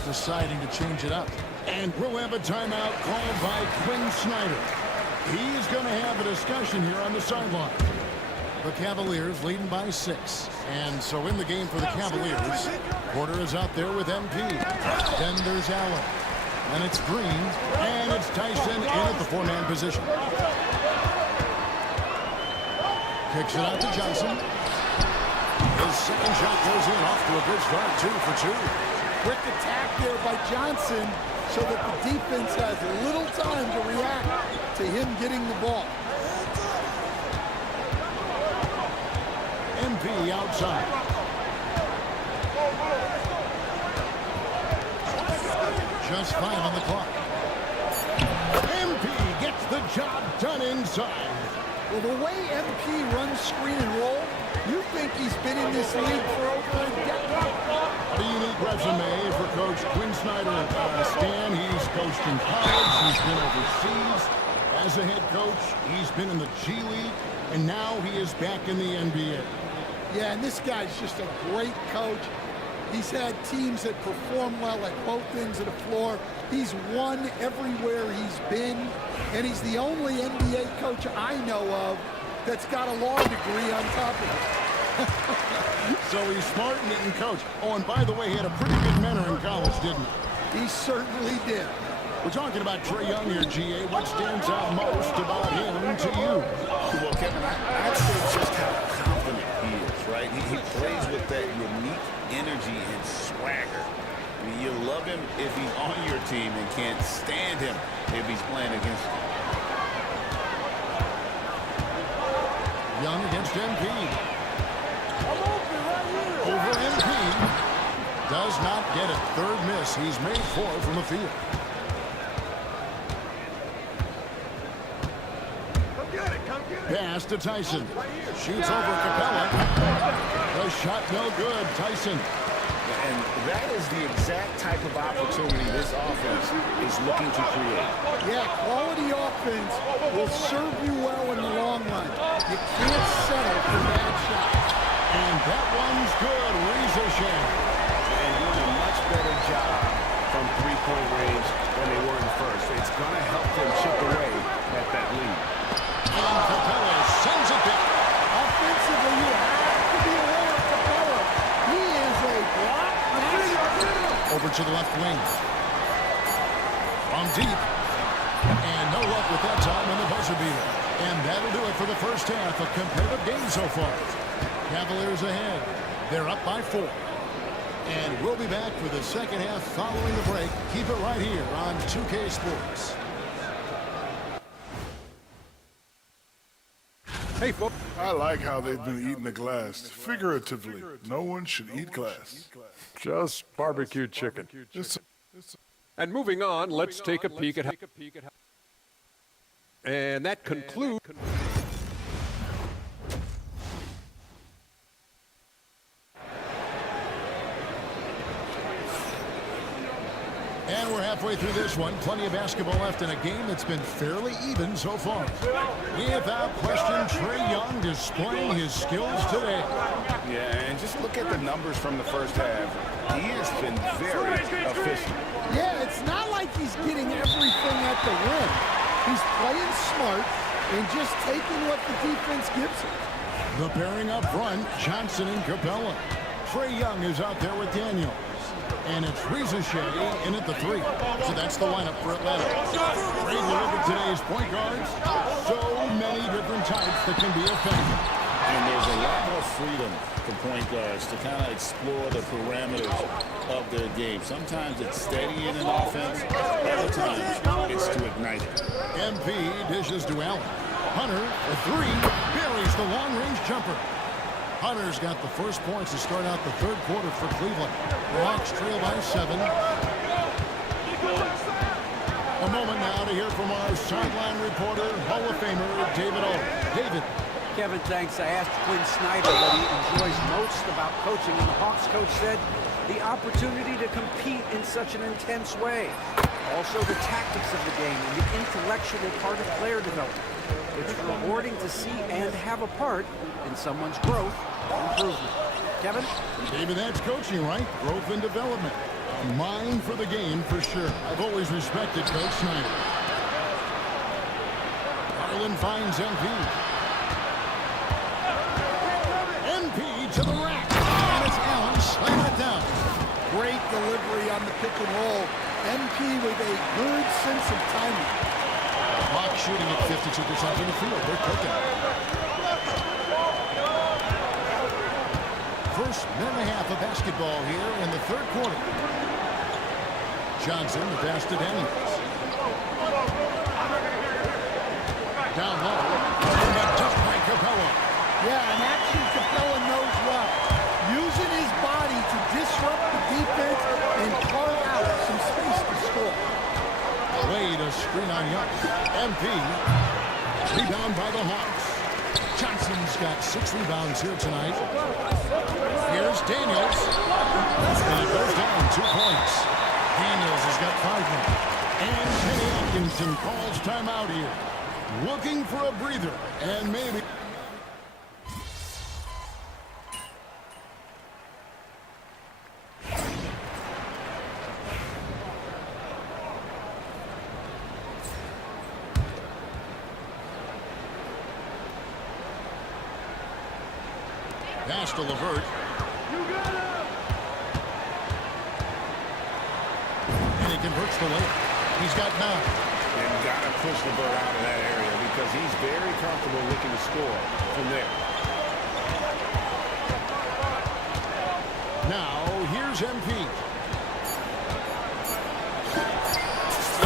Deciding to change it up. And we'll have a timeout called by Quinn Snyder. He's going to have a discussion here on the sideline. The Cavaliers leading by 6. And so in the game for the Cavaliers, Porter is out there with MP. Then there's Allen. And it's Green. And it's Tyson in at the 4-man position. Kicks it out to Johnson. His second shot goes in, off to a good start. 2 for 2. Quick attack there by Johnson so that the defense has little time to react to him getting the ball. MP outside. Just 5 on the clock. MP gets the job done inside. Well, the way MP runs screen and roll, you think he's been in this league for over a decade. A unique resume for Coach Quinn Snyder. Stan, he's coached in college, he's been overseas, As a head coach, he's been in the G League, and now he is back in the NBA. Yeah, and this guy's just a great coach. He's had teams that perform well at both ends of the floor. He's won everywhere he's been, and he's the only NBA coach I know of that's got a law degree on top of it. So he's smart and he can coach. Oh, and by the way, he had a pretty good mentor in college, didn't he? He certainly did. We're talking about Trae Young here, GA. What stands out most about him to you? Well, Kevin, I'd say just how confident he is, right? He plays with that unique energy and swagger. I mean, you love him if he's on your team and can't stand him if he's playing against you. Young against MP. Over MP. Does not get it. Third miss. He's made 4 from the field. Pass to Tyson. Shoots over Capella. The shot no good. Tyson. And that is the exact type of opportunity this offense is looking to create. Yeah, quality offense will serve you well in the long run. You can't settle for bad shots. And that one's good. Ricochet. And doing a much better job from three-point range than they were in the first. It's going to help them chip away at that lead. And Capella sends it back. Offensively, you have to be aware of Capella. He is a block master. Over to the left wing. From deep. And no luck with that time on the buzzer beater. And that'll do it for the first half. A competitive game so far. Cavaliers ahead. They're up by 4. And we'll be back for the second half following the break. Keep it right here on 2K Sports. Hey, folks. I like how they've been eating the glass. Figuratively, no one should eat glass. Just barbecue chicken. And moving on, let's take a peek at how. And that concludes. And we're halfway through this one. Plenty of basketball left in a game that's been fairly even so far. Without question, Trae Young displaying his skills today. Yeah, and just look at the numbers from the first half. He has been very efficient. Yeah, it's not like he's getting everything at the rim. He's playing smart and just taking what the defense gives him. The pairing up front, Johnson and Capella. Trae Young is out there with Daniels. And it's Ricochet in at the 3. So that's the lineup for Atlanta. Great look at today's point guards. So many different types that can be effective. And there's a lot more freedom for point guards to kind of explore the parameters of their game. Sometimes it's steady in an offense. Other times it's to ignite it. MP dishes to Allen. Hunter, the 3, buries the long-range jumper. Hunter's got the first points to start out the third quarter for Cleveland. Hawks trail by 7. A moment now to hear from our sideline reporter, Hall of Famer David O. David. Kevin, thanks. I asked Quinn Snyder what he enjoys most about coaching, and the Hawks coach said the opportunity to compete in such an intense way. Also the tactics of the game and the intellectual part of player development. It's rewarding to see and have a part in someone's growth and improvement. Kevin? David, that's coaching, right? Growth and development. A mind for the game, for sure. I've always respected Coach Snyder. Garland finds MP. MP to the rack. And it's Allen slamming it down. Great delivery on the pick and roll. MP with a good sense of timing. Hawks shooting at 52% from the field. They're cooking. First minute and a half of basketball here in the third quarter. Johnson, the pass to Daniels. Down low. And that tough by Capella. Yeah, an action Capella knows well. Using his body to disrupt the defense and carve out some space to score. Wade a screen on Young. MP. Rebound by the Hawks. Johnson's got 6 rebounds here tonight. Here's Daniels. And it goes down 2 points. Daniels has got 5 now. And Kenny Atkinson calls timeout here. looking for a breather, and maybe... Pass to Levert. And he converts the layup. He's got 9. And got to push Levert out of that area because he's very comfortable looking to score from there. Now, here's MP.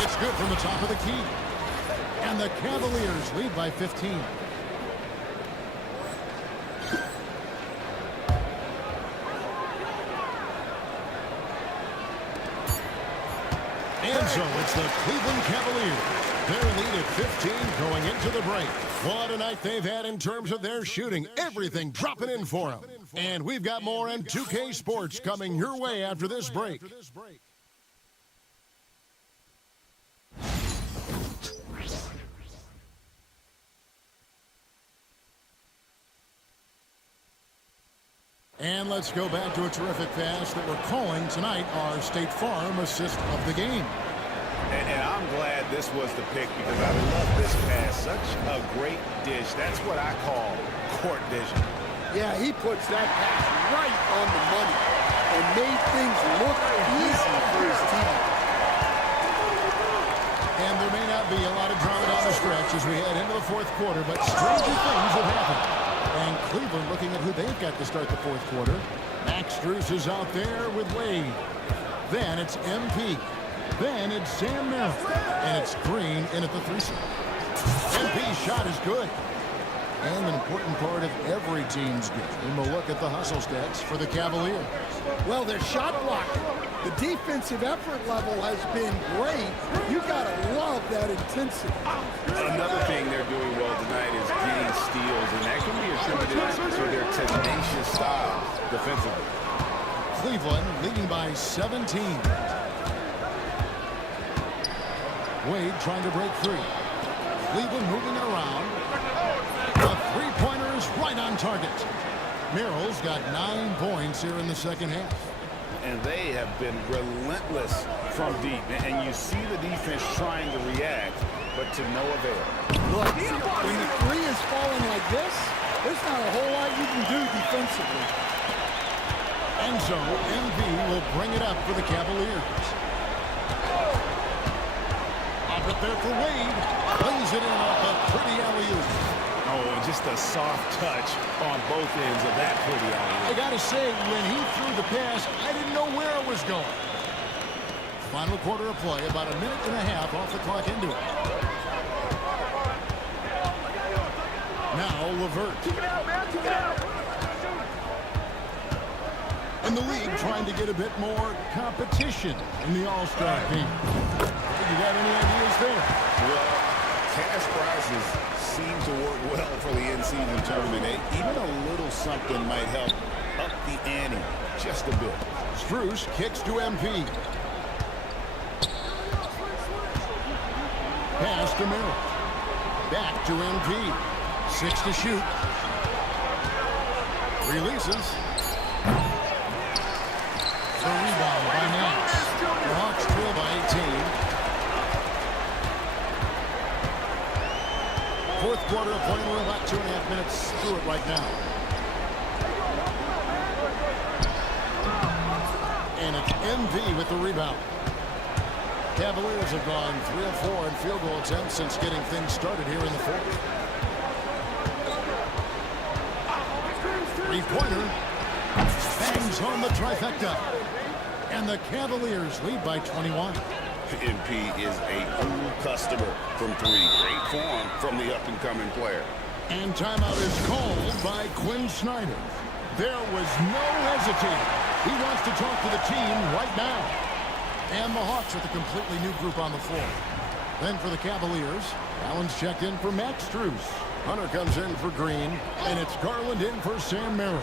It's good from the top of the key. And the Cavaliers lead by 15. And so it's the Cleveland Cavaliers. Their lead at 15 going into the break. What a night they've had in terms of their shooting. Everything dropping in for them. And we've got more on 2K Sports coming your way after this break. And let's go back to a terrific pass that we're calling tonight our State Farm assist of the game. And I'm glad this was the pick because I love this pass. Such a great dish. That's what I call court vision. Yeah, he puts that pass right on the money and made things look easy for his team. And there may not be a lot of drama down the stretch as we head into the fourth quarter, but stranger things have happened. And Cleveland looking at who they've got to start the fourth quarter. Max Strus is out there with Wade. Then it's MP. Then it's Sam Merrill. And it's Green in at the 3. MP's shot is good. And an important part of every team's game. We'll look at the hustle stats for the Cavaliers. Well, their shot blocking. The defensive effort level has been great. You got to love that intensity. Another thing they're doing well tonight is getting steals, and that can be attributed to their tenacious style defensively. Cleveland leading by 17. Wade trying to break free. Cleveland moving it around. The three-pointer is right on target. Merrill's got 9 points here in the second half. And they have been relentless from deep. And you see the defense trying to react, but to no avail. Look, when the 3 is falling like this, there's not a whole lot you can do defensively. And so MV will bring it up for the Cavaliers. Up it there for Wade. Plays it in off a pretty alley-oop. Oh, and just a soft touch on both ends of that pretty alley-oop. I got to say, when he threw the pass, I didn't know where it was going. Final quarter of play, about a minute and a half off the clock into it. Now Levert. Kick it out, man. Kick it out. And the league trying to get a bit more competition in the All-Star game. You got any ideas there? Well, cash prizes seem to work well for the in-season tournament. Even a little something might help up the ante just a bit. Strus kicks to MP. Pass to Merrill. Back to MP. 6 to shoot. Releases. The rebound by Max. The Hawks trail by 18. Fourth quarter of play. We're about 2.5 minutes through it right now. And it's MV with the rebound. Cavaliers have gone 3 of 4 in field goal attempts since getting things started here in the fourth. Three-pointer. Bangs on the trifecta. And the Cavaliers lead by 21. MP is a cool customer from 3. Great form from the up-and-coming player. And timeout is called by Quinn Snyder. There was no hesitating. He wants to talk to the team right now. And the Hawks with a completely new group on the floor. Then for the Cavaliers, Allen's checked in for Max Strus. Hunter comes in for Green. And it's Garland in for Sam Merrill.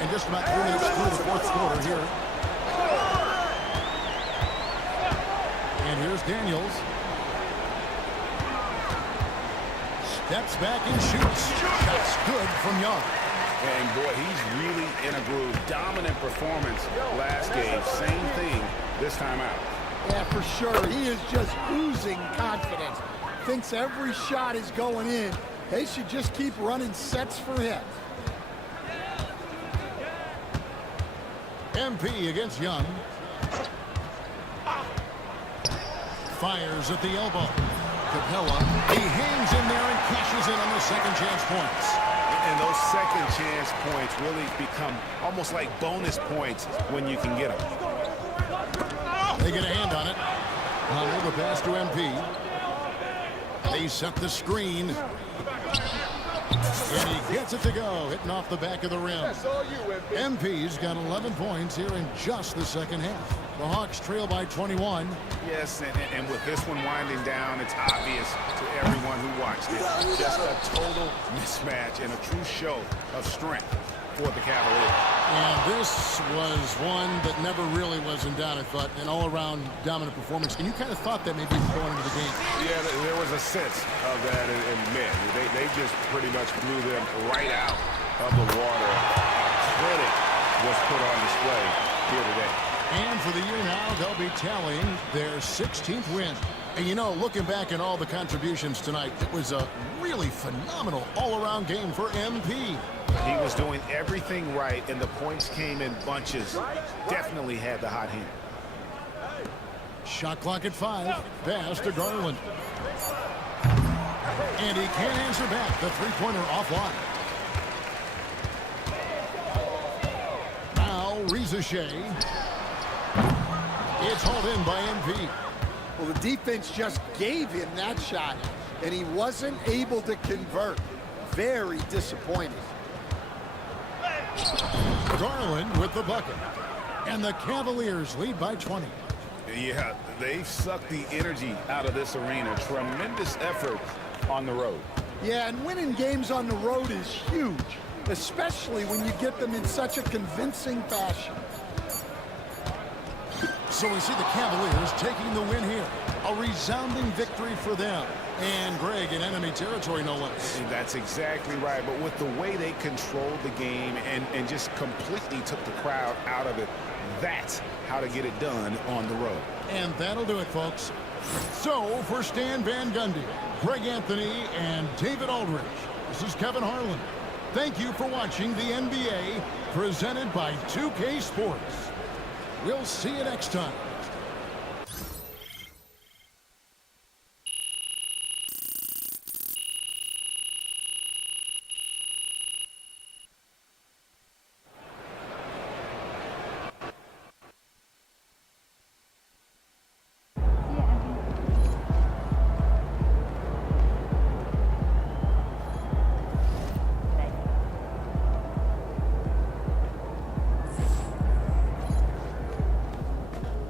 And just about 3 minutes through the fourth quarter here. And here's Daniels. Steps back and shoots. Shot's good from Young. And boy, he's really in a groove. Dominant performance last game. Same thing this time out. Yeah, for sure. He is just oozing confidence. Thinks every shot is going in. They should just keep running sets for him. MP against Young. Fires at the elbow. Capella, he hangs in there and cashes in on the second chance points. And those second chance points really become almost like bonus points when you can get them. They get a hand on it. Hunter, the pass to MP. They set the screen. And he gets it to go, hitting off the back of the rim. MP's got 11 points here in just the second half. The Hawks trail by 21. Yes, and with this one winding down, it's obvious to everyone who watched it. Just a total mismatch and a true show of strength for the Cavaliers. And this was one that never really was in doubt, I thought, an all-around dominant performance. And you kind of thought that maybe going into the game. Yeah, there was a sense of that in men. They just pretty much blew them right out of the water. Clinic was put on display here today. And for the year now, they'll be tallying their 16th win. And you know, looking back at all the contributions tonight, it was a really phenomenal all-around game for MP. He was doing everything right, and the points came in bunches. Definitely had the hot hand. Shot clock at 5. Pass to Garland. And he can't answer back. The three-pointer offline. Now, Rizachet. It's hauled in by MP. Well, the defense just gave him that shot, and he wasn't able to convert. Very disappointing. Garland with the bucket. And the Cavaliers lead by 20. Yeah, they've sucked the energy out of this arena. Tremendous effort on the road. Yeah, and winning games on the road is huge, especially when you get them in such a convincing fashion. So we see the Cavaliers taking the win here. A resounding victory for them. And Greg in enemy territory, no less. And that's exactly right. But with the way they controlled the game and just completely took the crowd out of it, that's how to get it done on the road. And that'll do it, folks. So for Stan Van Gundy, Greg Anthony, and David Aldridge, this is Kevin Harlan. Thank you for watching the NBA presented by 2K Sports. We'll see you next time.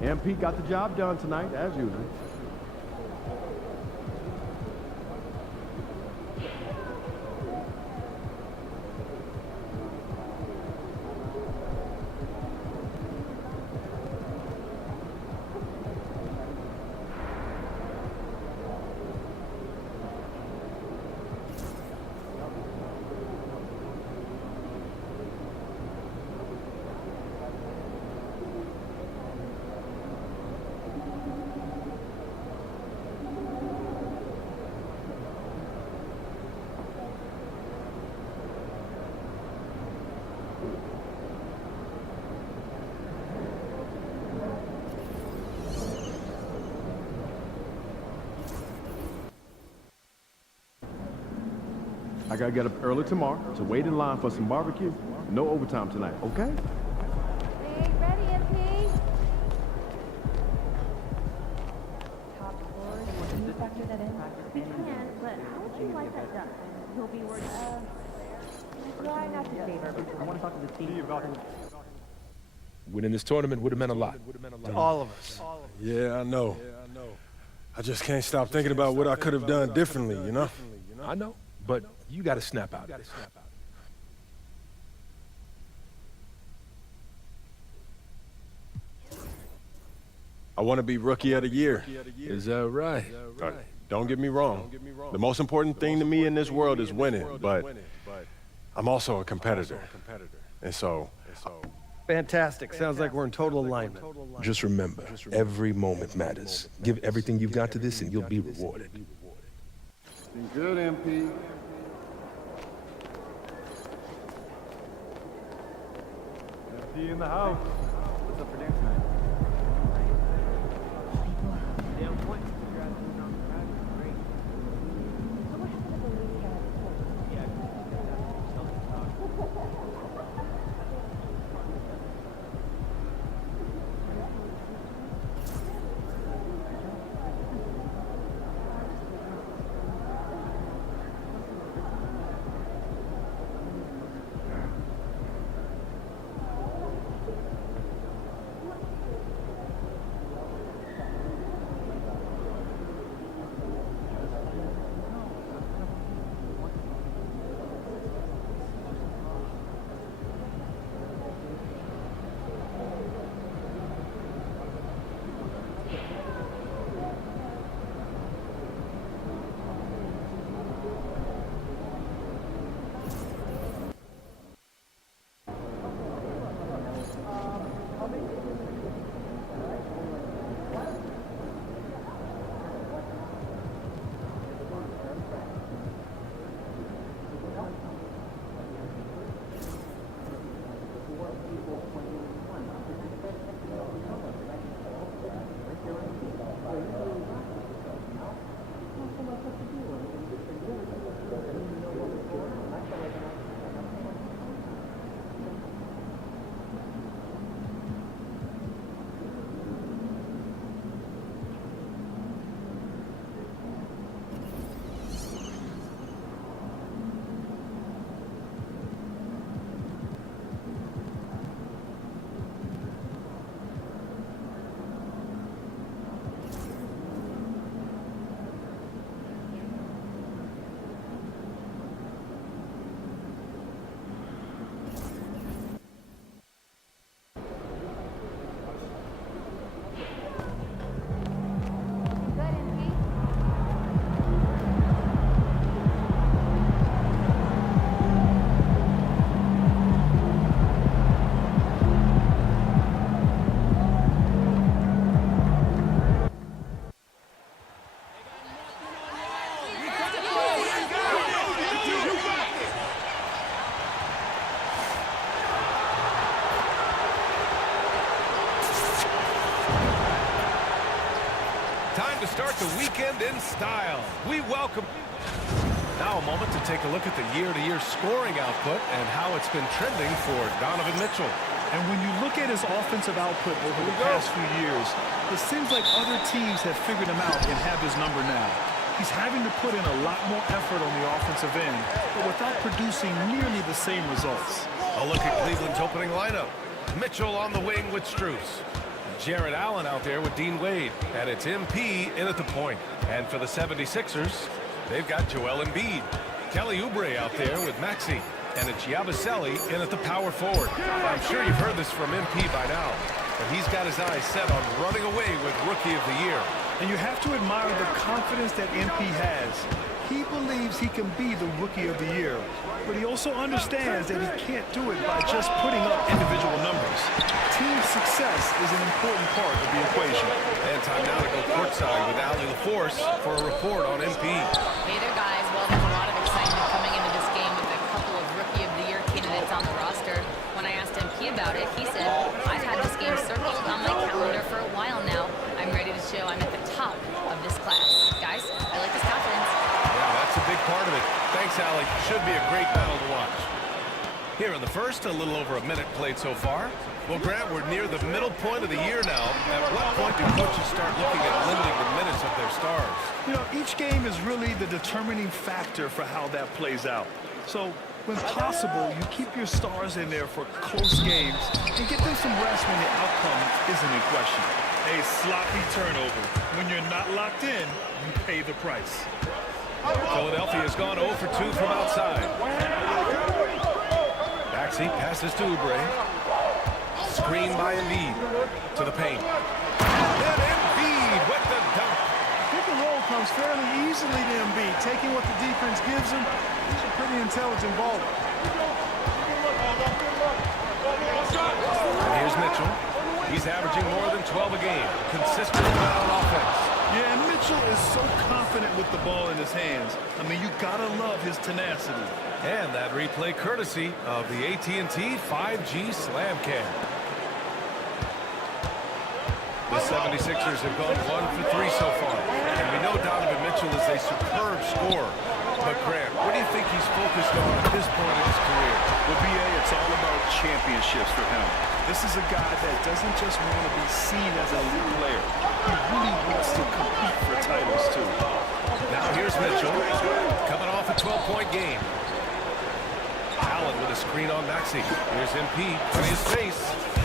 MP got the job done tonight, as usual. I gotta get up early tomorrow to wait in line for some barbecue. No overtime tonight, okay? Hey, ready, MP? Top floor, can you factor that in? We can, but how would you like that done? He'll be working. Try not to favor. I want to talk to the team about it. Winning this tournament would have meant a lot. To all of us. Yeah, I know. I just can't stop thinking about what I could have done differently, you know? I know, but you got to snap out of this. I I want to be Rookie of the Year. Is that right? Don't get me wrong. The most important thing to me in this world is winning, but I'm also a competitor. And so... Fantastic. Sounds like we're in total alignment. Just remember, every moment matters. Give everything you've got to this and you'll be rewarded. Been good, MP. MP in the house. What's up for dinner tonight? Damn point. Time to start the weekend in style. We welcome... Now a moment to take a look at the year-to-year scoring output and how it's been trending for Donovan Mitchell. And when you look at his offensive output over the past few years, it seems like other teams have figured him out and have his number now. He's having to put in a lot more effort on the offensive end, but without producing nearly the same results. A look at Cleveland's opening lineup. Mitchell on the wing with Strus. Jared Allen out there with Dean Wade. And it's MP in at the point. And for the 76ers, they've got Joel Embiid. Kelly Oubre out there with Maxey. And it's Yabusele in at the power forward. I'm sure you've heard this from MP by now. But he's got his eyes set on running away with Rookie of the Year. And you have to admire the confidence that MP has. He believes he can be the Rookie of the Year, but he also understands that he can't do it by just putting up individual numbers. Team success is an important part of the equation. And time now to go courtside with Allie LaForce for a report on MP. Hey there, guys. Well, there's a lot of excitement coming into this game with a couple of Rookie of the Year candidates on the roster. When I asked MP about it, he said, I've had this game circled on my calendar for a while now. I'm ready to show I'm at the top of this class. Guys, I like this confidence. Yeah, that's a big part of it. Thanks, Allie. Should be a great battle to watch. Here in the first, a little over a minute played so far. Well, Grant, we're near the middle point of the year now. At what point do coaches start looking at limiting the minutes of their stars? You know, each game is really the determining factor for how that plays out. So, when possible, you keep your stars in there for close games and get them some rest when the outcome isn't in question. A sloppy turnover. When you're not locked in, you pay the price. Philadelphia's gone 0 for 2 from outside. Maxey passes to Oubre. Screen by Embiid to the paint. And the dunk. Pick and roll comes fairly easily to MB, taking what the defense gives him. He's a pretty intelligent baller. And here's Mitchell. He's averaging more than 12 a game. Consistent on offense. Yeah, and Mitchell is so confident with the ball in his hands. I mean, you gotta love his tenacity. And that replay courtesy of the AT&T 5G Slam Cam. The 76ers have gone 1 for 3 so far. And we know Donovan Mitchell is a superb scorer. But Grant, what do you think he's focused on at this point in his career? Well, BA, it's all about championships for him. This is a guy that doesn't just want to be seen as an elite player. He really wants to compete for titles, too. Now here's Mitchell, coming off a 12-point game. Allen with a screen on Maxey. Here's MP on his face.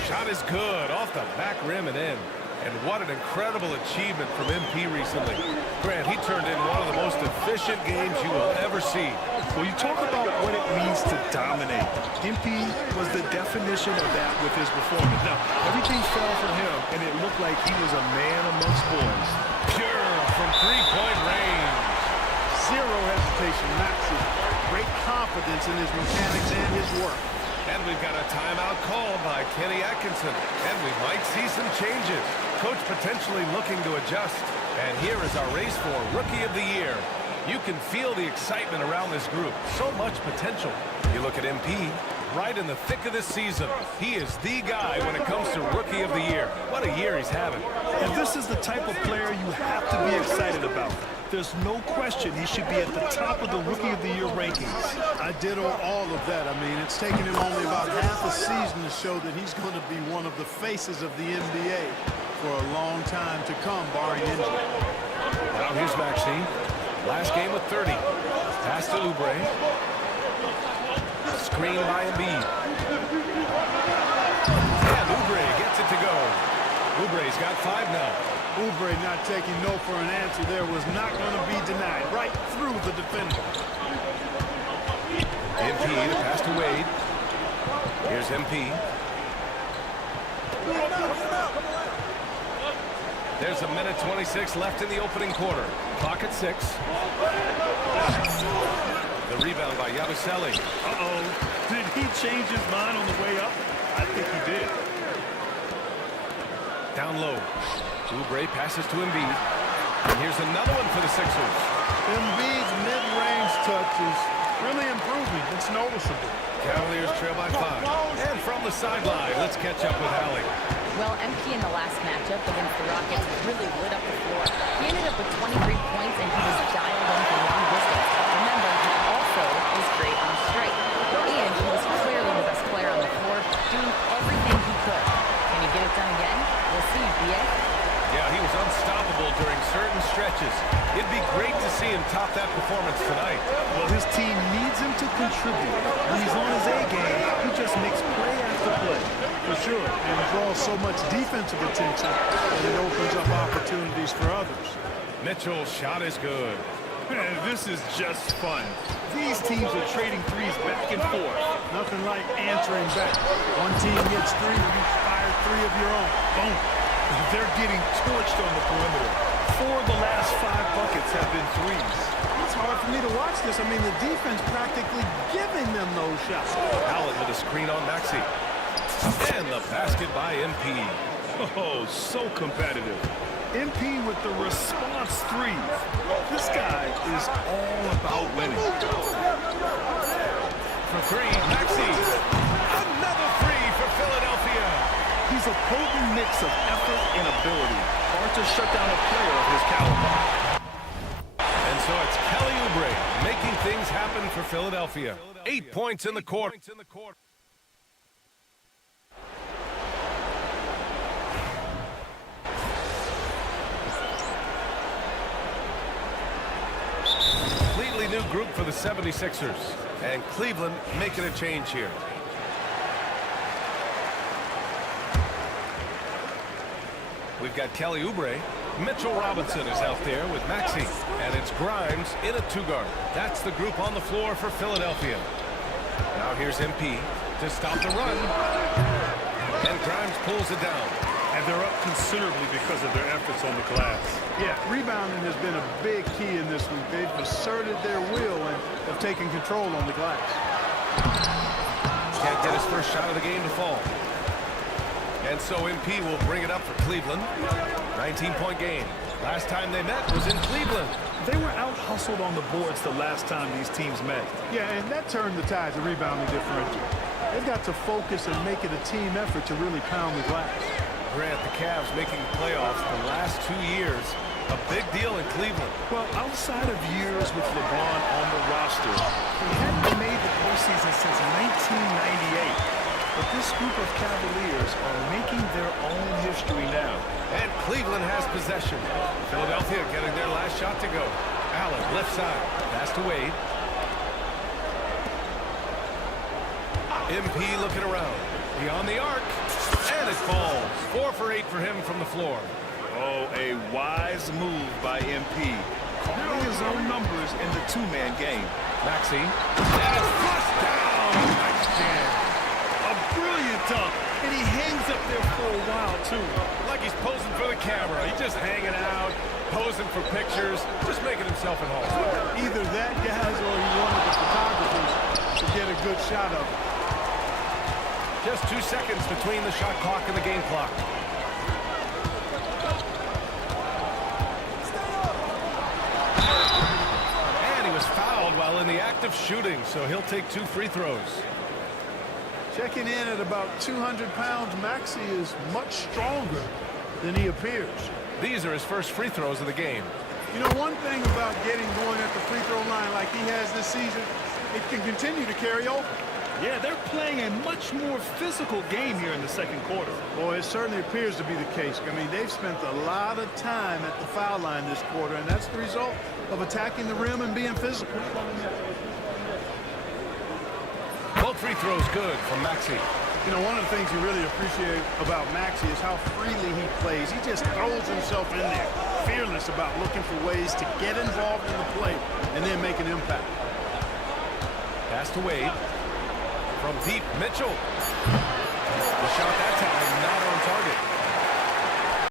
Shot is good, off the back rim and in. And what an incredible achievement from MP recently. Grant, he turned in one of the most efficient games you will ever see. Well, you talk about what it means to dominate. MP was the definition of that with his performance. Now, everything fell for him, and it looked like he was a man amongst boys. Pure from three-point range. Zero hesitation, Maxey. Great confidence in his mechanics and his work. And we've got a timeout called by Kenny Atkinson. And we might see some changes. Coach potentially looking to adjust. And here is our race for Rookie of the Year. You can feel the excitement around this group. So much potential. You look at MP, right in the thick of this season. He is the guy when it comes to Rookie of the Year. What a year he's having. And this is the type of player you have to be excited about. There's no question he should be at the top of the Rookie of the Year rankings. I ditto all of that. I mean, it's taken him only about half a season to show that he's going to be one of the faces of the NBA for a long time to come, barring injury. Now here's Maxey. Last game with 30. Pass to Oubre. Screen by Embiid. And Oubre gets it to go. Oubre's got 5 now. Oubre not taking no for an answer there was not going to be denied. Right through the defender. MP, the pass to Wade. Here's MP. There's a minute 26 left in the opening quarter. Clock at 6. The rebound by Yabusele. Uh-oh. Did he change his mind on the way up? I think he did. Down low. Oubre passes to Embiid. And here's another one for the Sixers. Embiid's mid-range touch is really improving. It's noticeable. Cavaliers trail by 5. And from the sideline, let's catch up with Allie. Well, MP in the last matchup against the Rockets really lit up the floor. He ended up with 23 points, and he was dialed in from long distance. Remember, he also was great on strike. And he was clearly the best player on the floor, doing everything he could. Can he get it done again? We'll see, BA. Yeah, he was unstoppable during certain stretches. It'd be great to see him top that performance tonight. Well, his team needs him to contribute. When he's on his A game, he just makes play after play. For sure, and draws so much defensive attention that it opens up opportunities for others. Mitchell's shot is good. Man, this is just fun. These teams are trading threes back and forth. Nothing like answering back. One team gets 3, you fire 3 of your own. Boom. They're getting torched on the perimeter. 4 of the last 5 buckets have been threes. It's hard for me to watch this. I mean, the defense practically giving them those shots. Allen with a screen on Maxey. And the basket by MP. Oh, so competitive. MP with the response 3. This guy is all about winning. For 3, Maxey. Another 3 for Philadelphia. He's a potent mix of effort and ability. Hard to shut down a player of his caliber. And so it's Kelly Oubre making things happen for Philadelphia. 8 points in the quarter. Completely new group for the 76ers. And Cleveland making a change here. We've got Kelly Oubre. Mitchell Robinson is out there with Maxey. And it's Grimes in a 2-guard. That's the group on the floor for Philadelphia. Now here's MP to stop the run. And Grimes pulls it down. And they're up considerably because of their efforts on the glass. Yeah, rebounding has been a big key in this week. They've asserted their will and have taken control on the glass. Can't get his first shot of the game to fall. And so MP will bring it up for Cleveland. 19-point game. Last time they met was in Cleveland. They were out-hustled on the boards the last time these teams met. Yeah, and that turned the tides of rebounding differential. They've got to focus and make it a team effort to really pound the glass. Grant, the Cavs making the playoffs the last 2 years. A big deal in Cleveland. Well, outside of years with LeBron on the roster, they hadn't made the postseason since 1998. But this group of Cavaliers are making their own history now. And Cleveland has possession. Philadelphia getting their last shot to go. Allen, left side. Pass to Wade. MP looking around. Beyond the arc. And it falls. 4 for 8 for him from the floor. Oh, a wise move by MP. Calling his own numbers in the two-man game. Maxey. And it's flushed down. Nice jam. A brilliant dunk. And he hangs up there for a while, too. Like he's posing for the camera. He's just hanging out, posing for pictures, just making himself at home. Either that, guys, or he wanted the photographers to get a good shot of it. Just 2 seconds between the shot clock and the game clock. And he was fouled while in the act of shooting, so he'll take 2 free throws. Checking in at about 200 pounds, Maxey is much stronger than he appears. These are his first free throws of the game. You know, one thing about getting going at the free throw line like he has this season, it can continue to carry over. Yeah, they're playing a much more physical game here in the second quarter. Boy, it certainly appears to be the case. I mean, they've spent a lot of time at the foul line this quarter, and that's the result of attacking the rim and being physical. Both free throws good from Maxey. You know, one of the things you really appreciate about Maxey is how freely he plays. He just throws himself in there, fearless about looking for ways to get involved in the play and then make an impact. Pass to Wade. From deep, Mitchell. The shot that time not on target.